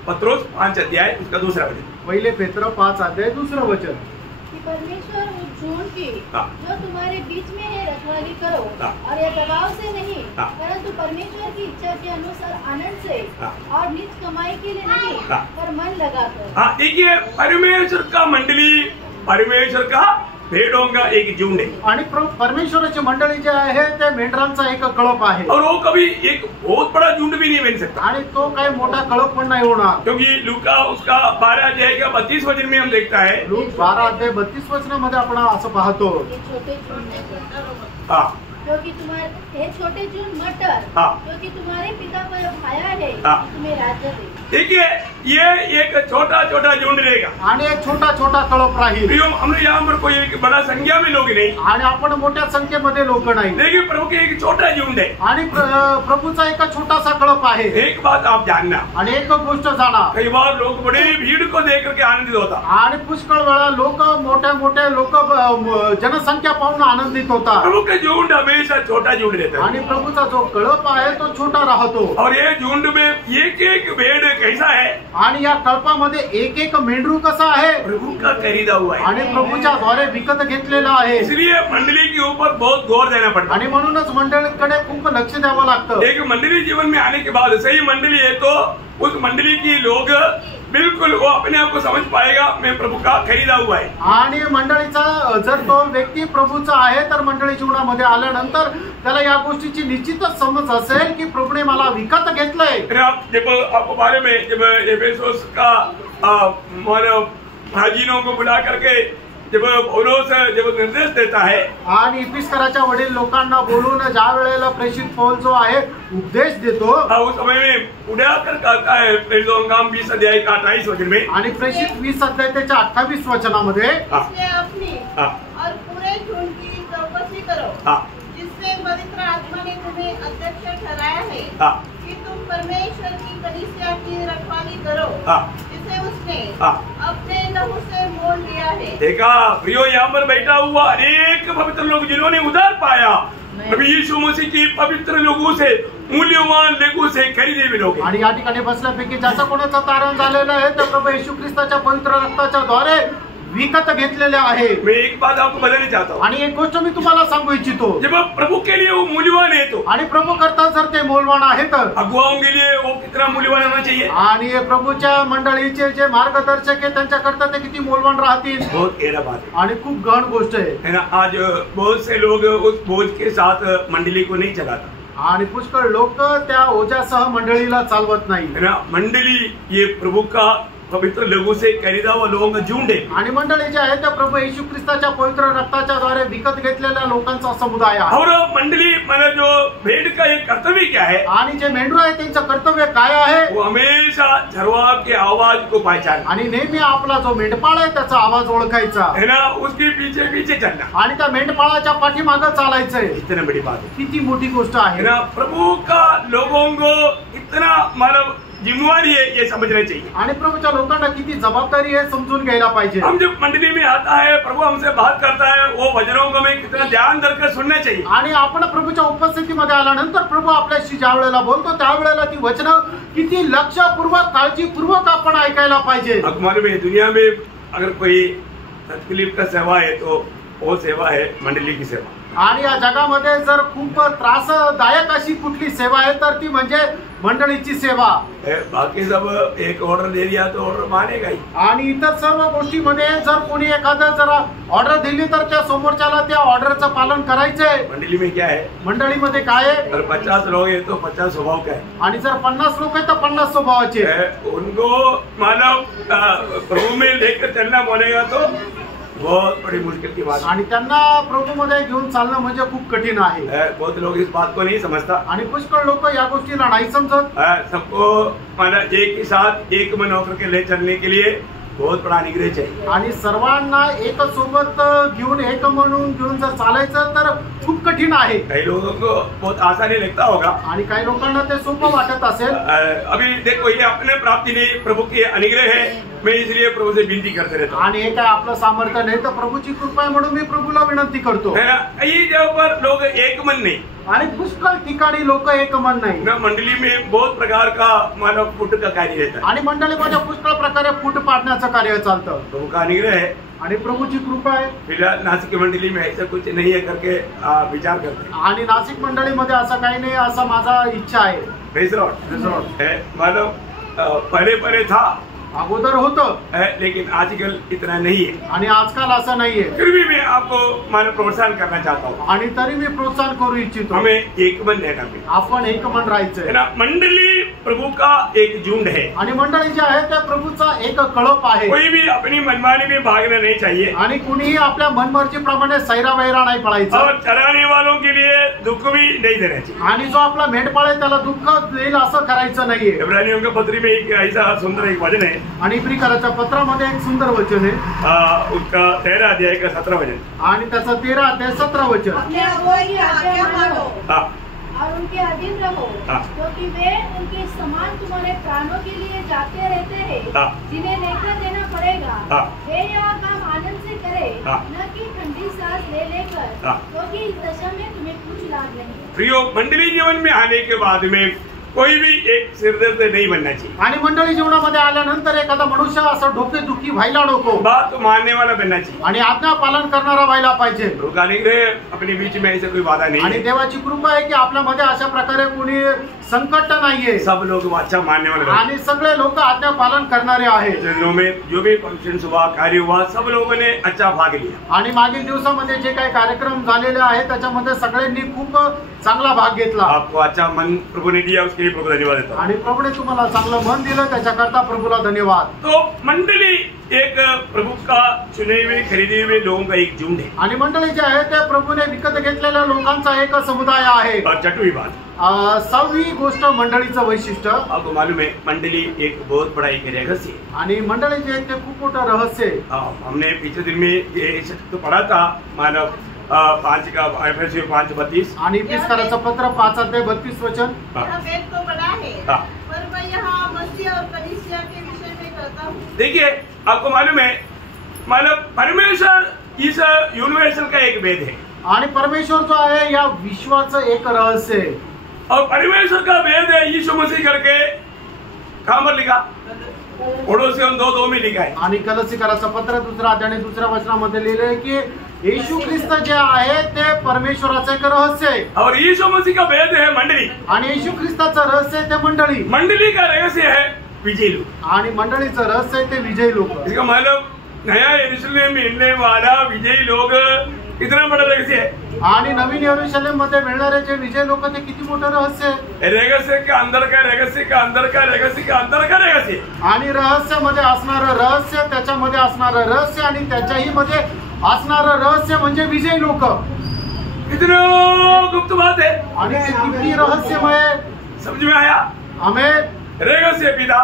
पत्रोस 5 अध्याय उसका दूसरा वचन, पहिले पेत्र 5 अध्याय दुसरं वचन, कि परमेश्वर उस झूठ की हाँ। जो तुम्हारे बीच में है रखवाली करो, हाँ। और यह दबाव से नहीं हाँ। परंतु परमेश्वर की इच्छा के अनुसार आनंद से हाँ। और निज कमाई के लिए नहीं हाँ। पर मन लगाकर। हाँ देखिए, परमेश्वर का मंडली, परमेश्वर का भेड़ों का एक झुंड है। आणि परमेश्वराची मंडळी जे आहे ते मेंढरांचा एक कळप आहे। और वो कभी एक बहुत बड़ा झुंड भी नहीं बन सकता, आणि तो काही मोठा कळप पण नाही होणार, क्योंकि लूका उसका 12 अध्याय का 32 वचन में हम देखता है। लूक 12 अध्याय 32 वचनामध्ये आपण असं पाहतो, ये छोटे झूठ हाँ क्योंकि तुम्हारे हे छोटे झूठ मटर हाँ। क्योंकि तुम्हारे पिता पर भाया है हाँ। तुम्हें राज्य दे। देखिए, ये एक छोटा छोटा झुंड रहेगा। आणि एक छोटा छोटा कळप राहील। प्रियो, हमने यहाँ पर कोई एक बड़ा संख्या में लोग नहीं, आणि आपण मोठ्या संख्येमध्ये लोक नाही। देखिए प्रभु के एक छोटा झुंड है। आणि प्रभूचा एक छोटासा कळप आहे। एक बात आप जानना, आणि एक गोष्ट जाणा, कई बार लोग बड़ी भीड़ को देख करके आनंदित होता, आणि पुष्कळ वेळा लोक मोठ्या मोठ्या लोक जनसंख्या पाहून आनंदित होतात। प्रभु का झुंड हमेशा छोटा झुंड रहता है। आणि प्रभूचा जो कळप आहे तो छोटा राहतो। और ये झुंड में एक एक भेड़ कैसा है? आणि या कळपामध्ये एक एक मेंढरू कसा आहे? प्रभु का खरीदा हुआ है। आणि प्रभूच्या द्वारे विकत घेतलेला आहे। इसलिए मंडली के ऊपर बहुत गौर देना पड़ता आणि म्हणूनच मंडळीकडे खूप लक्ष द्यावं लागतं। है। एक मंडली जीवन में आने के बाद सही मंडली है तो उस मंडली की लोग बिल्कुल वो अपने आप को समझ पाएगा, मैं प्रभु का खरीदा हुआ है। आणि मंडळीचा जर तो व्यक्ती प्रभूचा आहे तर मंडळी जीवनामध्ये आल्यानंतर त्याला या गोष्टीची निश्चितच समज असेल की प्रभूने मला विकत घेतलंय। जब आपको बारे में जब एफेसोस का हाजिनों को बुला करके जब पौलुस जब निर्देश देता है, आणि इफिसकराच्या वडील लोकांना बोलून ज्या वेळेला प्रेषित पौल जो आहे उपदेश देतो, उस समय में उड़ाकर कहता है प्रेरितों का 20 अध्याय का 28 वचन में, आणि प्रेषित 20 अध्याय त्याच्या 28 वचनामध्ये, इसलिए अपनी और पूरे झुंड की चौकसी करो, जिससे पवित्र आत्मा ने तुम्हें अध्यक्ष ठहराया है कि तुम परमेश्वर की कलीसिया की रखवाली करो, जिसे उसने अपने लहू से मोल लिया है। देखा प्रियो, यहाँ पर बैठा हुआ अनेक पवित्र लोग जिन्होंने उधार पाया प्रभु यीशु मसीह की पवित्र लोगों से, मूल्यवान लोगों से खरीदे हुए लोग। आणि या ठिकाणी बसल्यापैकी ज्याचा कोणाचा तारण झालेला आहे तर प्रभू येशू ख्रिस्ताच्या पवित्र रक्ताच्या द्वारे विकत घेतलेले आहे। मैं एक बात आपको बताना चाहता हूँ, आणि एक गोष्ट मी तुम्हाला सांगू इच्छितो, जब प्रभु के लिए वो मूल्यवान है तो आणि प्रभू करता जर ते मोलवान आहे तर अगुवाओं के लिए वो कितना मूल्यवान होना चाहिए? आणि प्रभूच्या मंडळीचे जे मार्गदर्शक आहे त्यांच्याकरता ते किती मोलवान राहतील? बहुत गहरा बात है, आणि खूप गहन गोष्ट आहे ना। आज बहुत से लोग उस बोझ के साथ मंडली को नहीं चलाता, आणि पुष्कळ लोक त्या ओझ्यासह मंडळीला चालवत नाही। है ना। मंडली ये प्रभु का पवित्र लोगों से खरीदा हुआ लोगों का झुंड है। आणि मंडळी जे आहे ते प्रभू येशू ख्रिस्ताच्या पवित्र रक्ताच्या द्वारे विकत घेतलेल्या लोकांचा समुदाय आहे। और मंडली माने जो भेड़ का एक कर्तव्य क्या है, आणि जे मेंढरू आहे त्यांचं कर्तव्य काय आहे, वो हमेशा झरवा के आवाज को पहचान आणि नेहमी आपला जो मेंढपाळ आहे त्याचा आवाज ओळखायचा है ना, उसके पीछे पीछे चलना, आणि त्या मेंढपाळाच्या पाठीमागे चालायचंय। इतनी बड़ी बात है किती मोठी गोष्ट है आहे ना। प्रभु का लोगों को इतना मतलब जिम्मेवारी है, ये समझना चाहिए। आणि प्रभूच्या लोकांना किती जबाबदारी आहे समजून घ्यायला पाहिजे। हम जब मंडली में आता है, प्रभु हमसे बात करता है, वो वचनों को हमें कितना ध्यान देकर सुनना चाहिए। आणि आपण प्रभूच्या उपस्थितीमध्ये आल्यानंतर प्रभू आपल्याशी ज्या वेळेला बोलतो त्यावेळेला ती वचनं किती लक्षपूर्वक काळजीपूर्वक आपण ऐकायला पाहिजे। मालूम है दुनिया में अगर कोई तकलीफ का सेवा है तो वो सेवा है मंडली की सेवा। आणि या जगामध्ये जर खूप त्रासदायक अशी कुठली सेवा आहे तर ती म्हणजे मंडळीची सेवा। बाकी सब एक ऑर्डर दे दिया तो ऑर्डर मानेगा ही। आणि इतर सर्व गोष्टीमध्ये जर कोणी एखादं जरा ऑर्डर दिली तर त्या समोरच्याला त्या ऑर्डरचं पालन करायचंय। मंडली में क्या है, मंडळीमध्ये काय आहे, अगर 50 लोग है तो 50 स्वभाव का है, आणि जर 50 लोक आहेत तर 50 स्वभावाचे। उनको मानव प्रभु में लेकर चलना बोलेगा तो बहुत बड़ी मुश्किल की बात। आणि त्यांना प्रभू मध्ये घेऊन चालणं म्हणजे खूप कठीण आहे। बहुत लोग इस बात को नहीं समझता, आणि पुष्कळ लोक या गोष्टीला नाही समजत। सबको माना एक ही साथ एक मन होकर के ले चलने के लिए बहुत बड़ा अनुग्रह चाहिए। आणि सर्वांना एक सोबत घेऊन एक म्हणून घेऊन जर चालायचं तर खूप कठीण आहे। कई लोगों को बहुत आसानी लगता होगा आणि काही लोकांना ते सोपं वाटत असेल। अभी देखो ये अपने प्राप्ति नहीं, प्रभु की अनुग्रह है, मैं इसलिए प्रभु से विनती करते रहता हूँ। आणि हे काय आपलं सामर्थ्य नाही तर प्रभूची कृपा आहे म्हणून मी प्रभूला विनंती करतो। है ना, कई जगह पर लोग एक मन नहीं, आणि पुष्कळ ठिकाणी लोक एक मन नाही। ना मंडली में बहुत प्रकार का मानव फूट का कार्य रहता है। आणि मंडळीमध्ये पुष्कळ प्रकारे फूट पाडण्याचं कार्य चालतं। प्रभु का अनुग्रह है आणि प्रभूची कृपा आहे। फिलहाल नासिक मंडली में ऐसा कुछ नहीं है करके विचार करते हैं। आणि नाशिक मंडळीमध्ये असं काही नाही असं माझा इच्छा आहे। प्रेज लॉर्ड है, मानव पहले था, अगोदर होतं, लेकिन आजकल इतना नहीं है। आणि आजकाल असं नाहीये। फिर भी मैं आपको मानव प्रोत्साहन करना चाहता हूँ, आणि तरी मी प्रोत्साहन करू इच्छितो, हमें एक मन रहना चाहिए। आपण एक मन है राहायचंय। ना, मंडली प्रभु का एक झुंड है। आणि मंडळी जे आहे त्या प्रभूचा एक कळप आहे। कोई भी अपनी मनमानी में भागना नहीं चाहिए, आणि कुणीही आपल्या मनमर्जीप्रमाणे सैरा वैरा नाही पळायचं। और चराने वालों के लिए दुख भी नहीं देना चाहिए। आणि जो आपला मेंढपाळ आहे त्याला दुःख देईल असं करायचं नाहीये। इब्रानियों के पत्री में एक ऐसा सुंदर एक वचन है, आणि इब्रिकाच्या पत्रामध्ये एक सुंदर वचन आहे, उसका 13 अध्याय का 17 वचन, आणि त्याचा 13 ते 17 वचन। अपने अगुवों की आज्ञा मानो हाँ और उनके अधीन रहो, हाँ। क्योंकि वे उनके समान तुम्हारे प्राणों के लिए जाते रहते हैं, हाँ। जिन्हें लेकर देना पड़ेगा। हाँ। वे यह काम आनंद से करे, हाँ। न कि ठंडी सांस ले लेकर, हाँ। क्योंकि इस दशा में तुम्हें कुछ लाभ नहीं। प्रियो, मंडली जीवन में आने के बाद में कोई भी एक सिरदर्द नहीं बनना चाहिए। आणि मंडळी जीवनामध्ये आल्यानंतर एखादा मनुष्य असं डोकेदुखी व्हायला नको, बात मानने वाला बनना चाहिए, आणि आज्ञा पालन करणारा व्हायला पाहिजे। प्रभु का अनुग्रह अपने बीच में ऐसा कोई वादा नहीं आणि है। देवाची कृपा आहे की आपल्यामध्ये अशा प्रकारे कोणी संकट नाहीये, सब लोग अच्छा मानने वाले लोग। आणि सगळे लोक आज्ञा पालन करणारे आहेत। पिछले दिनों में जो भी फंक्शन हुआ, कार्य हुआ, सब लोगों ने अच्छा भाग लिया। आणि मागील दिवसामध्ये जे काही कार्यक्रम झालेले आहेत त्याच्यामध्ये सगळ्यांनी खूप चांगला भाग घेतला। आपको अच्छा मन प्रभु ने दिया, उसके लिए प्रभु धन्यवाद देता हूं। आणि प्रभूने तुम्हाला चांगलं मन दिलं त्याच्याकरता प्रभूला धन्यवाद। तो मंडली एक प्रभु का चुने हुए खरीदे हुए लोगों का एक झुंड है। आणि मंडळी जे आहे ते प्रभूने विकत घेतलेल्या लोकांचा एक समुदाय आहे। और छठवीं बात, 6वी गोष्ट मंडळीचं वैशिष्ट्य। आपको मालूम है मंडली एक बहुत बड़ा एक रहस्य है। आणि मंडळी जे आहे ते खूप मोठं रहस्य आहे। हमने पिछले दिन में ये तो पढ़ा था, मानव 5 का 5:32, आणि इफिसकाराचं पत्र 5:32 वचन। यह वेद तो बड़ा है, हाँ। पर मैं यहाँ मसीह और कलीसिया के विषय में कहता हूँ। देखिए, आपको मालूम है मानव परमेश्वर इस यूनिवर्सल का एक वेद है, आणि परमेश्वर जो आहे या विश्वाचं एक रहस्य आहे। और परमेश्वर का वेद है यीशु मसीह करके कहां पर लिखा, पड़ोसियों 2:2 में लिखा है। आणि कलसीकराचं पत्र 2 अध्याय 2 वचनामध्ये लिहिलंय की येशू ख्रिस्त जे आहे ते परमेश्वराचं एक रहस्य आहे। और यीशु मसीह का वेद है मंडली, आणि येशू ख्रिस्ताचं रहस्य आहे ते मंडळी। मंडली का रहस्य है विजयी लोग, आणि मंडळीचं रहस्य आहे ते विजयी लोक। इसका मतलब नया यरूशलेम में मिलने वाला विजयी लोग कितना बड़ा रहस्य है। आणि नवीन यरूशलेम मध्ये मिळणारे जे विजय लोक ते किती मोठं रहस्य आहे। रहस्य के अंदर का रहस्य का अंदर का रहस्य का अंदर का रहस्य, आणि रहस्यामध्ये असणारं रहस्य, त्याच्यामध्ये असणारं रहस्य आणि त्याच्याही मध्ये असणारं रहस्य म्हणजे विजय लोक। कितना गुप्त बात है आणि ते किती रहस्यमय, समझ में आया? हमें रहस्य पिता,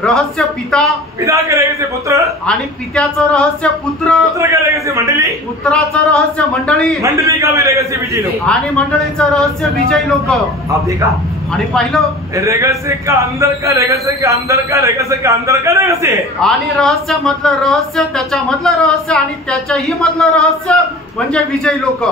रहस्य पिता, पिता के रहस्य पुत्र, आणि पित्याचं रहस्य पुत्र, पुत्र का रहस्य मंडली, पुत्राचं रहस्य मंडळी, मंडली का भी रहस्य विजय लोग। आणि मंडळीचं रहस्य विजय लोक। आप देखा आणि पाहिलं रहस्य का अंदर का रहस्य का अंदर का रहस्य का अंदर का रहस्य है। आणि रहस्यामधलं रहस्य, त्याच्यामधलं रहस्य आणि त्याच्याही मधलं रहस्य म्हणजे विजय लोक।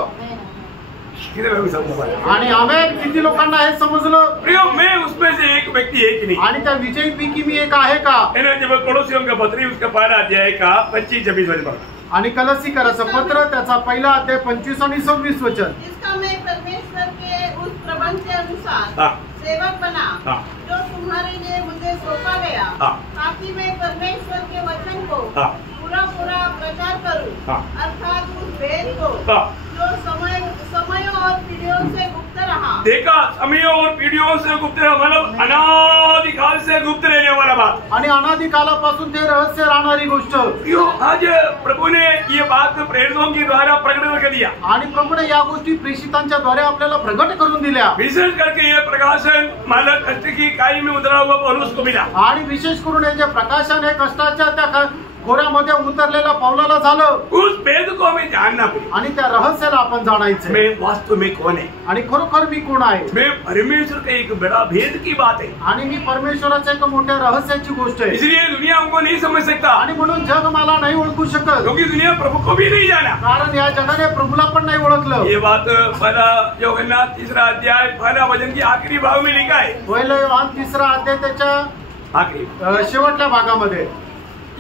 कितने लोग समझ पाए? आणि आम्ही किती लोकांना हे समजलं? प्रियो, मैं उसमें से एक व्यक्ति है कि नहीं? आणि त्या विजयी पैकी मी एक आहे का? जब कोलोसियों का पत्री उसका पहला अध्याय का 25-26 वचन पढ़ा। आणि कलसीकराचं पत्र त्याचा पहिला अध्याय 25 आणि 26 वचन। जिसका मैं परमेश्वर के उस प्रबंध के अनुसार हाँ। सेवक बना हाँ। जो तुम्हारे लिए मुझे सौंपा गया, हाँ। ताकि मैं परमेश्वर के वचन को हाँ। पूरा पूरा प्रचार करूं, हाँ। अर्थात उस भेद को हाँ। जो समयों और पीढ़ियों से गुप्त रहा। देखा, समयों और पीढ़ियों से गुप्त रहा, मतलब अनादिकाल से गुप्त रहने वाला बात। आणि अनादिकालापासून ते रहस्य राहणारी गोष्ट। प्रियो, आज प्रभु ने ये बात प्रेरितों के द्वारा प्रकट कर दिया, आणि प्रभूने या गोष्टी प्रेषितांच्या द्वारे आपल्याला प्रगट करून दिल्या। विशेष करके ये प्रकाशन माला कष्ट की काई में उतरा हुआ पौलुस को मिला। आणि विशेष करून हे जे प्रकाशन हे कष्टाच्या त्या खोऱ्यामध्ये उतरलेल्या पावलाला झालं। उस भेद को हमें जानना पड़ेगा। आणि त्या रहस्याला आपण जाणायचं। मैं वास्तव में कौन है? आणि खरोखर मी कोण आहे? मैं परमेश्वर का एक बड़ा भेद की बात है, आणि मी परमेश्वराच्या एक मोठ्या रहस्याची गोष्ट आहे। इसलिए दुनिया हमको नहीं समझ सकता, आणि म्हणून जग मला नाही ओळखू शकत, क्योंकि दुनिया प्रभु को भी नहीं जाना। कारण या जगाने प्रभूला पण नाही ओळखलं। ये बात पहला यूहन्ना 3 अध्याय पहला वचन की आखिरी भाग में लिखा है। पहिलं योहान 3 अध्याय त्याच्या आखिरी शेवटच्या भागामध्ये,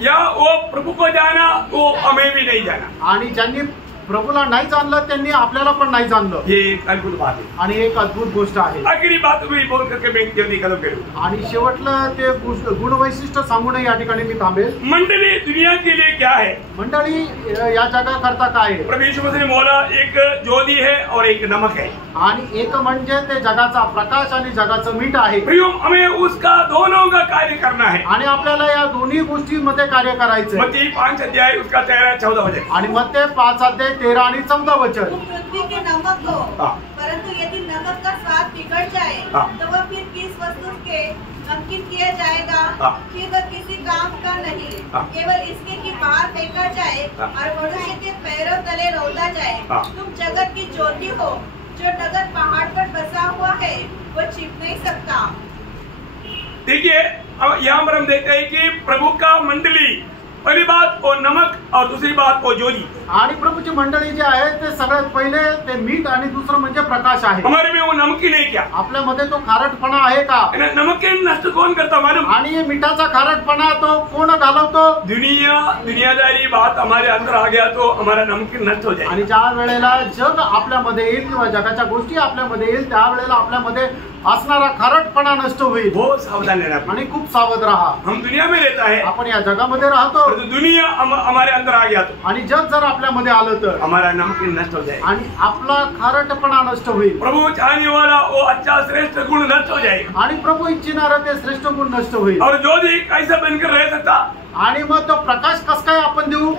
या वो प्रभु को जाना, वो हमें भी नहीं जाना। आणि ज्यांनी प्रभूला नाही जाणलं त्यांनी आपल्याला पण नाही जाणलं। ये एक अद्भुत बात है, आणि एक अद्भुत गोष्ट आहे। आखिरी बात भी बोल करके मैं जल्दी खत्म करूँ। आणि शेवटलं ते गुणवैशिष्ट्य सांगून या ठिकाणी मी थांबेल। मंडली दुनिया के लिए क्या है? मंडळी या जगाकरता काय आहे? प्रभु यीशु मसीह ने बोला एक ज्योति है और एक नमक है। आणि एक म्हणजे ते जगाचा प्रकाश आणि जगाचं मीठ आहे। प्रियो, हमें उसका दोनों का कार्य करना है। आणि आपल्याला या दोन्ही गोष्टींमध्ये कार्य करायचं आहे। मत्ती 5 अध्याय उसका 13-14 वचन। आणि मत्ती 5 अध्याय 13 आणि 14 वचन। तुम पृथ्वी के नमक हो, हाँ। परंतु यदि नमक का स्वाद बिगड़ जाए हाँ। तो वह फिर किस वस्तु के नमकीन किया जाएगा? हाँ। फिर वह किसी काम का नहीं, हाँ। केवल इसके कि बाहर फेंका जाए हाँ। और मनुष्य के पैरों तले रौंदा जाए। हाँ। तुम जगत की ज्योति हो, जो नगर पहाड़ पर बसा हुआ है वो छिप नहीं सकता। देखिए, अब यहाँ पर हम देखते हैं कि प्रभु का मंडली, पहली बात वो नमक और दूसरी बात वो ज्योति। आणि प्रभूची मंडळी जी आहे ते सगळ्यात पहिले ते मीठ आणि दुसरं म्हणजे प्रकाश आहे। हमारे में वो नमकीन है क्या? आपल्यामध्ये तो खारटपणा आहे का? नमकीन नष्ट कौन करता मालूम? आणि मिठाचा खारटपणा तो कोण घालवतो? दुनियादारी बात हमारे अंदर आ गया तो हमारा नमकीन नष्ट हो जाए। आणि ज्या वेळेला जग आपल्यामध्ये येईल किंवा जगाच्या गोष्टी आपल्यामध्ये येईल त्यावेळेला आपल्यामध्ये असणारा खारटपणा नष्ट होईल। बहुत सावधान रहना। आणि खूप सावध राहा। हम दुनिया में रहता है, आपण या जगामध्ये राहतो, तो दुनिया हमारे अंदर आ गया तो आणि जग जर आपल्यामध्ये आलं तर हमारा नमकीन नष्ट हो जाए आणि आपला खारटपणा नष्ट होईल। प्रभु चाहने वाला वो अच्छा श्रेष्ठ गुण नष्ट हो जाएगा। आणि प्रभू इच्छिणारा ते श्रेष्ठ गुण नष्ट होईल। और ज्योति कैसा बनकर रह सकता? आणि मग तो प्रकाश कस काय आपण देऊ?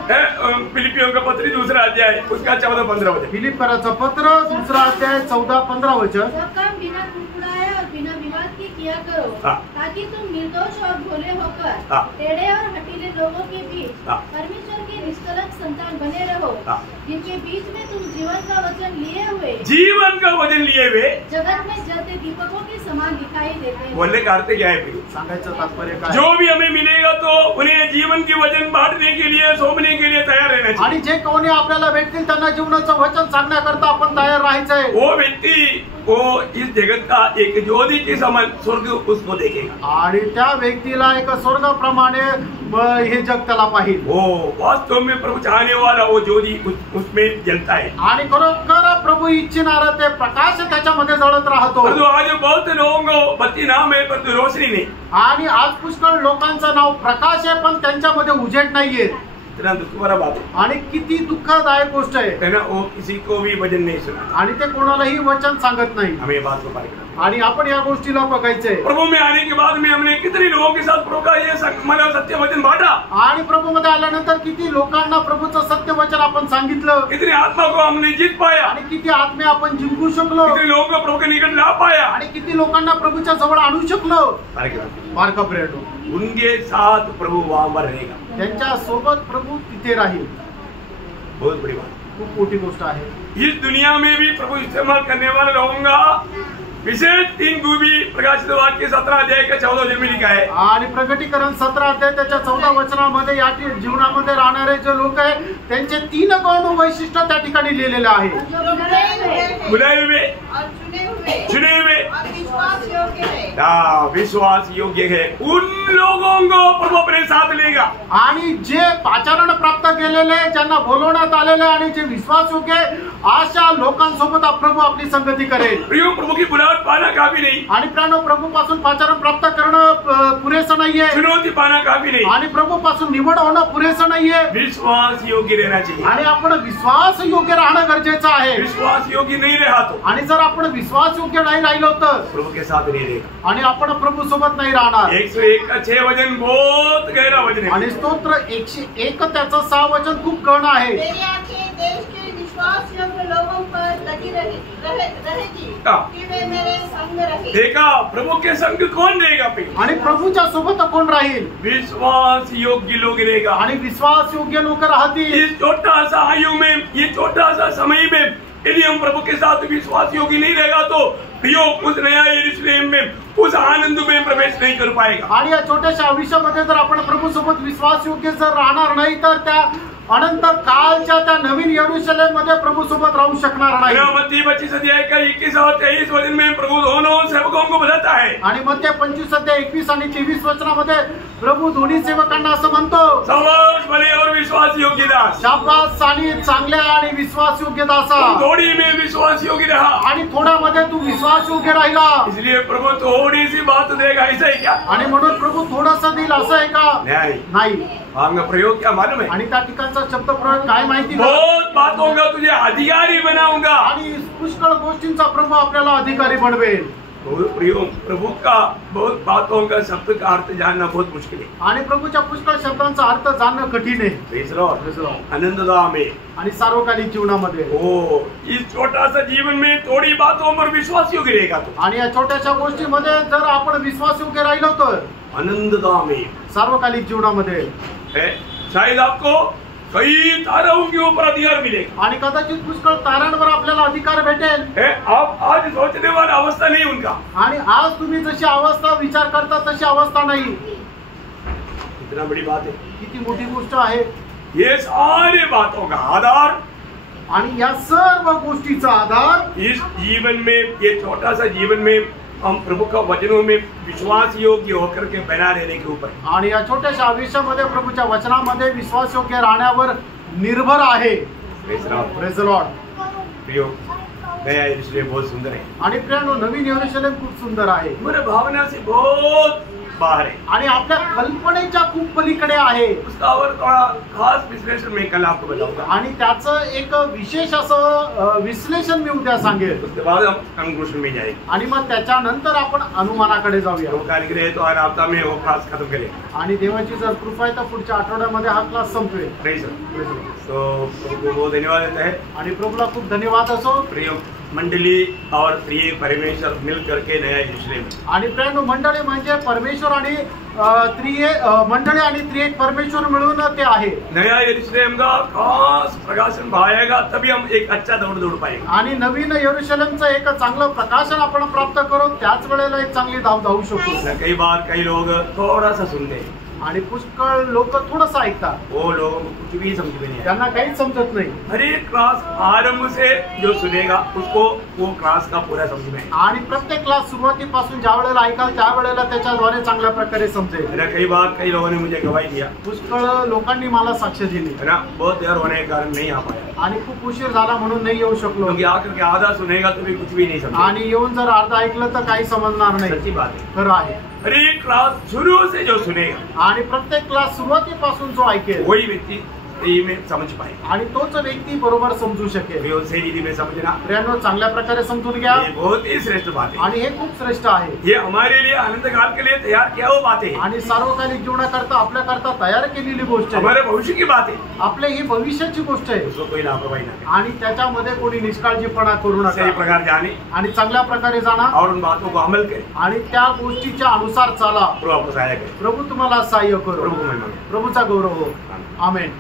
फिलिपियों का पत्र 2 अध्याय उसका 14-15 वचन। फिलिपियों पत्र 2 अध्याय 14-15 वचन। सब काम बिना कुड़कुड़ाए और बिना विवाद के किया करो, हाँ। ताकि तुम निर्दोष और भोले होकर हाँ। टेढ़े और हठीले लोगों के बीच हाँ। परमेश्वर के निष्कलंक संतान बने रहो, हाँ। जिनके बीच में तुम जीवन का वचन लिए हुए जीवन का वचन लिए हुए जगत में जलते दीपकों के समान दिखाई देते हैं। बोलने का अर्थ क्या है प्रिय? सांगायचं तात्पर्य काय? जो भी हमें मिलेगा तो उन्हें जीवन की वचन बांटने के लिए, सौंपने के लिए तैयार रहना चाहिए। आणि जे कोणी आपल्याला भेटतील त्यांना जीवनाचं वचन सांगण्याकरता आपण तयार राहायचंय। वो व्यक्ति वो इस जगत का एक ज्योति के समान स्वर्ग उसको देखेगा। आणि त्या व्यक्तीला एक स्वर्गाप्रमाणे हे जग त्याला पाहिजे। वो वास्तव में प्रभु चाहने वाला वो ज्योति उसमें जलता है। आणि खरोखर प्रभू इच्छिणारा ते प्रकाश त्याच्यामध्ये जळत राहतो। परंतु आज बहुत लोगों को बत्ती नाम है परंतु रोशनी नहीं। आणि आज पुष्कळ लोकांचं नाव प्रकाश आहे पण त्यांच्यामध्ये उजेड नाहीये। कितना दुख वाला बात है आणि किती दुःखदायक गोष्ट आहे ना, वो किसी को भी वचन नहीं सुना, आणि ते कोणालाही वचन सांगत नाही. हमें ये बात को पार करना। आणि आपण या गोष्टीला बघायचंय. प्रभु में आने के बाद में हमने कितने लोगों के साथ प्रभु का ये मला सत्य वचन बांटा, आणि प्रभू मध्ये आल्यानंतर किती लोकांना प्रभूचं सत्य वचन आपण सांगितलं, कितनी आत्मा को हमने जीत पाया, आणि किती आत्मे आपण जिंकू शकलो, कितने लोगों को प्रभु के निकट ला पाया, आणि किती लोकांना प्रभूच्या जवळ आणू शकलो. बारका प्रेरणो, उनके साथ प्रभु वहां पर रहेगा, त्यांच्या सोबत प्रभू तिथे राहील. बहुत बड़ी बात, खूप मोठी गोष्ट आहे. इस दुनिया में भी प्रभु इस्तेमाल करने वाला रहूंगा। विशेष 3 खूबी प्रकाशित वाक्य 17 अध्याय का 14 वचन में लिखा है, आणि प्रकटीकरण 17 अध्याय त्याच्या 14 वचनामध्ये या जीवनामध्ये राहणारे जे लोक आहे त्यांचे 3 गौण वैशिष्ट्य त्या ठिकाणी लिहिलेले आहे. बुलाए हुए और चुने हुए और विश्वास योग्य है। विश्वास योग्य है, उन लोगों को प्रभु अपने साथ लेगा। आणि जे पाचारण प्राप्त केलेले, ज्यांना बोलवण्यात आलेले आणि जे विश्वास योग्य आहे, अशा लोकांसोबत प्रभू आपली संगती करेल. प्रियो, प्रभु की बुलावट पाना काफी नहीं, आणि प्राणो प्रभू पासून पाचारण प्राप्त करणं पुरेसं नाहीये, चुनौती पाना काफी नहीं, आणि प्रभू पासून निवड होणं पुरेसं नाहीये. विश्वास योग्य रहना चाहिए, आणि आपण विश्वास योग्य राहणं गरजेचं आहे. विश्वास योग्य नहीं रहा तो आणि जर आपण विश्वास योग्य नाही राहिलो तर प्रभु के साथ नहीं रहेगा। आणि आपण प्रभू सोबत नाही राहणार. 101 का 6 वचन बहुत गहरा वचन है, आणि स्तोत्र 101 त्याचं 6 वचन खूप गहन आहे. मेरी आंखें देश के विश्वास योग्य लोगों पर लगी रहेगी कि वे मेरे संग रहे। देखा, प्रभु के संग कौन रहेगा? आणि प्रभूच्या सोबत कोण राहील? विश्वास योग्य लोग रहेगा, आणि विश्वास योग्य लोक राहतील. इस छोटा सा आयु में, ये छोटा सा समय में यदि हम प्रभु के साथ विश्वास योग्य नहीं रहेगा तो प्रियो उस नया यरूशलेम में, उस आनंद में प्रवेश नहीं कर पाएगा. आणि या छोट्याशा आयुष्यामध्ये जर आपण प्रभू सोबत विश्वास योग्य जर राहणार नाही तर त्या अनंत कालच्या त्या नवीन यरूशलेम मध्ये प्रभु सोबत राहू शकणार नाही. मत्ती 25 अध्याय का 21 और 23 वचन में प्रभु दोनों सेवकों को बताता है, आणि मत्ती 25 अध्याय 21 आणि 23 वचनामध्ये प्रभू दोन्ही सेवकांना असं म्हणतो, शाबाश भले और विश्वास योग्य दास, शाबास आणि चांगल्या आणि विश्वास योग्य दासा, थोड़ी में विश्वास योग्य रहा आणि थोड्यामध्ये तू विश्वास योग्य राहिला. इसलिए प्रभु थोड़ी सी बात देगा, ऐसा ही क्या? आणि म्हणून प्रभू थोडासा देईल असं आहे का? नाही. आपका प्रयोग क्या मालूम है? आणि त्या ठिकाणचा शब्द प्रयोग काय माहिती का? बहुत बातों का तुझे अधिकारी बनाऊंगा, आणि पुष्कळ गोष्टींचा प्रभू आपल्याला अधिकारी बनवेल. प्रभु का बहुत बातों का शब्द का अर्थ जानना बहुत मुश्किल है, आणि प्रभूच्या पुष्कळ शब्दांचा अर्थ जाणणं कठीण आहे. आनंददा में आणि सार्वकालिक जीवनामध्ये इस छोटा सा जीवन में थोड़ी बातों पर विश्वास योग्य रहेगा तो, आणि या छोट्याशा गोष्टीमध्ये जर आपण विश्वास योग्य राहिलो तर आनंददा में सार्वकालिक जीवनामध्ये शायद आपको कई तारों के ऊपर अधिकार मिलेगा, आणि कदाचित पुष्कळ तारांवर आपल्याला अधिकार भेटेल. आप आज सोचने वाला अवस्था नहीं उनका, आणि आज तुम्ही जशी अवस्था विचार करता तशी अवस्था नाही. इतना बड़ी बात है, किती मोठी गोष्ट आहे. ये सारे बातों का आधार, आणि या सर्व गोष्टीचा आधार इस जीवन में, ये छोटा सा जीवन में हम प्रभु का वचनों में विश्वास योग्य होकर के बना रहने के ऊपर, आणि या छोट्याशा आयुष्यामध्ये प्रभूच्या वचनामध्ये विश्वास योग्य राहण्यावर निर्भर आहे. Praise the Lord. प्रियो, नया यरूशलेम बहुत सुंदर है, आणि प्रियानो नवीन यरूशलेम खूप सुंदर आहे. मेरे भावना से बहुत बाहर है, आणि आपल्या कल्पनेच्या खूप पलीकडे आहे. उसका और थोड़ा खास विश्लेषण मैं कल आपको बताऊंगा, आणि त्याचं एक विशेष असं विश्लेषण मी उद्या सांगेल. उसके बाद हम कंक्लूजन में जाएंगे, आणि मग त्याच्यानंतर आपण अनुमानाकडे जाऊया. कार्यक्रम तो हर हफ्ता में वो क्लास खत्म करें. आणि देवाची जर कृपा आहे तर पुढच्या आठवड्यामध्ये हा क्लास संपवेल. तो प्रभु बहुत धन्यवाद देता है, आणि प्रभूला खूप धन्यवाद असो. प्रिय मंडली और प्रिय परमेश्वर मिल करके नया यरूशलेम, आणि प्रिय मंडळी म्हणजे परमेश्वर आणि मंडळी आणि त्रिएक परमेश्वर मिळून ते आहे. नया यरूशलेम का खास प्रकाशन पाएगा तभी हम एक अच्छा दौड़ पाएंगे. आणि नवीन यरूशलेमचं एक चांगलं प्रकाशन आपण प्राप्त करू, त्याच वेळेला एक चांगली धावू शकतो. कई बार कई लोग थोड़ा सा सुनते हैं, आणि पुष्कळ लोक थोडंसं ऐकतात, वो लोगों को कुछ भी समझ में नहीं, त्यांना काहीच समजत नाही. हर एक क्लास आरंभ से जो सुनेगा उसको वो क्लास का पूरा समझ में, आणि प्रत्येक क्लास सुरुवातीपासून ज्या वेळेला ऐकाल त्या वेळेला त्याच्याद्वारे चांगल्या प्रकारे समजेल. कई बार कई लोगों ने मुझे गवाही दिया, पुष्कळ लोकांनी मला साक्ष दिली, है ना, बहुत देर होने के कारण नहीं आ पाया, आणि खूप उशीर झाला म्हणून नाही येऊ शकलो. क्योंकि आकर के आधा सुनेगा तो भी कुछ भी नहीं समझेगा, आणि येऊन जर अर्धा ऐकलं तर काही समजणार नाही. सच्ची बात है. खरं आहे. हर एक क्लास शुरू से जो सुनेगा, आणि प्रत्येक क्लास सुरुवातीपासून जो ऐकेल वही व्यक्ति ये मैं समझ पाए आणि तोच व्यक्ती बरोबर समजू शकेल। ये सही रीति में समझना प्रियांनो, चांगल्या प्रकारे समजून घ्या, ये बहुत ही श्रेष्ठ बात है आणि हे खूप श्रेष्ठ आहे। ये हमारे लिए आनंद काल के लिए तैयार किया हुआ बात है, आणि सार्वकालिक जीवनाकरता आपल्याकरता तयार केलेली गोष्ट आहे, हमारे भविष्य की बात है, आपले ही भविष्याची गोष्ट आहे। उसको कोई लापरवाही ना करे, आणि त्याच्यामध्ये कोणी निष्काळजीपणा करू सही नका प्रकार जाने आणि चांगल्या प्रकारे जाणा और उन बातों को अमल करे। आणि त्या गोष्टीच्या अनुसार चाला। प्रभु आपको सहायक करे। प्रभु तुम्हाला सहाय्य करो। प्रभु को महिमा दे। प्रभूचा गौरव हो। आमेन।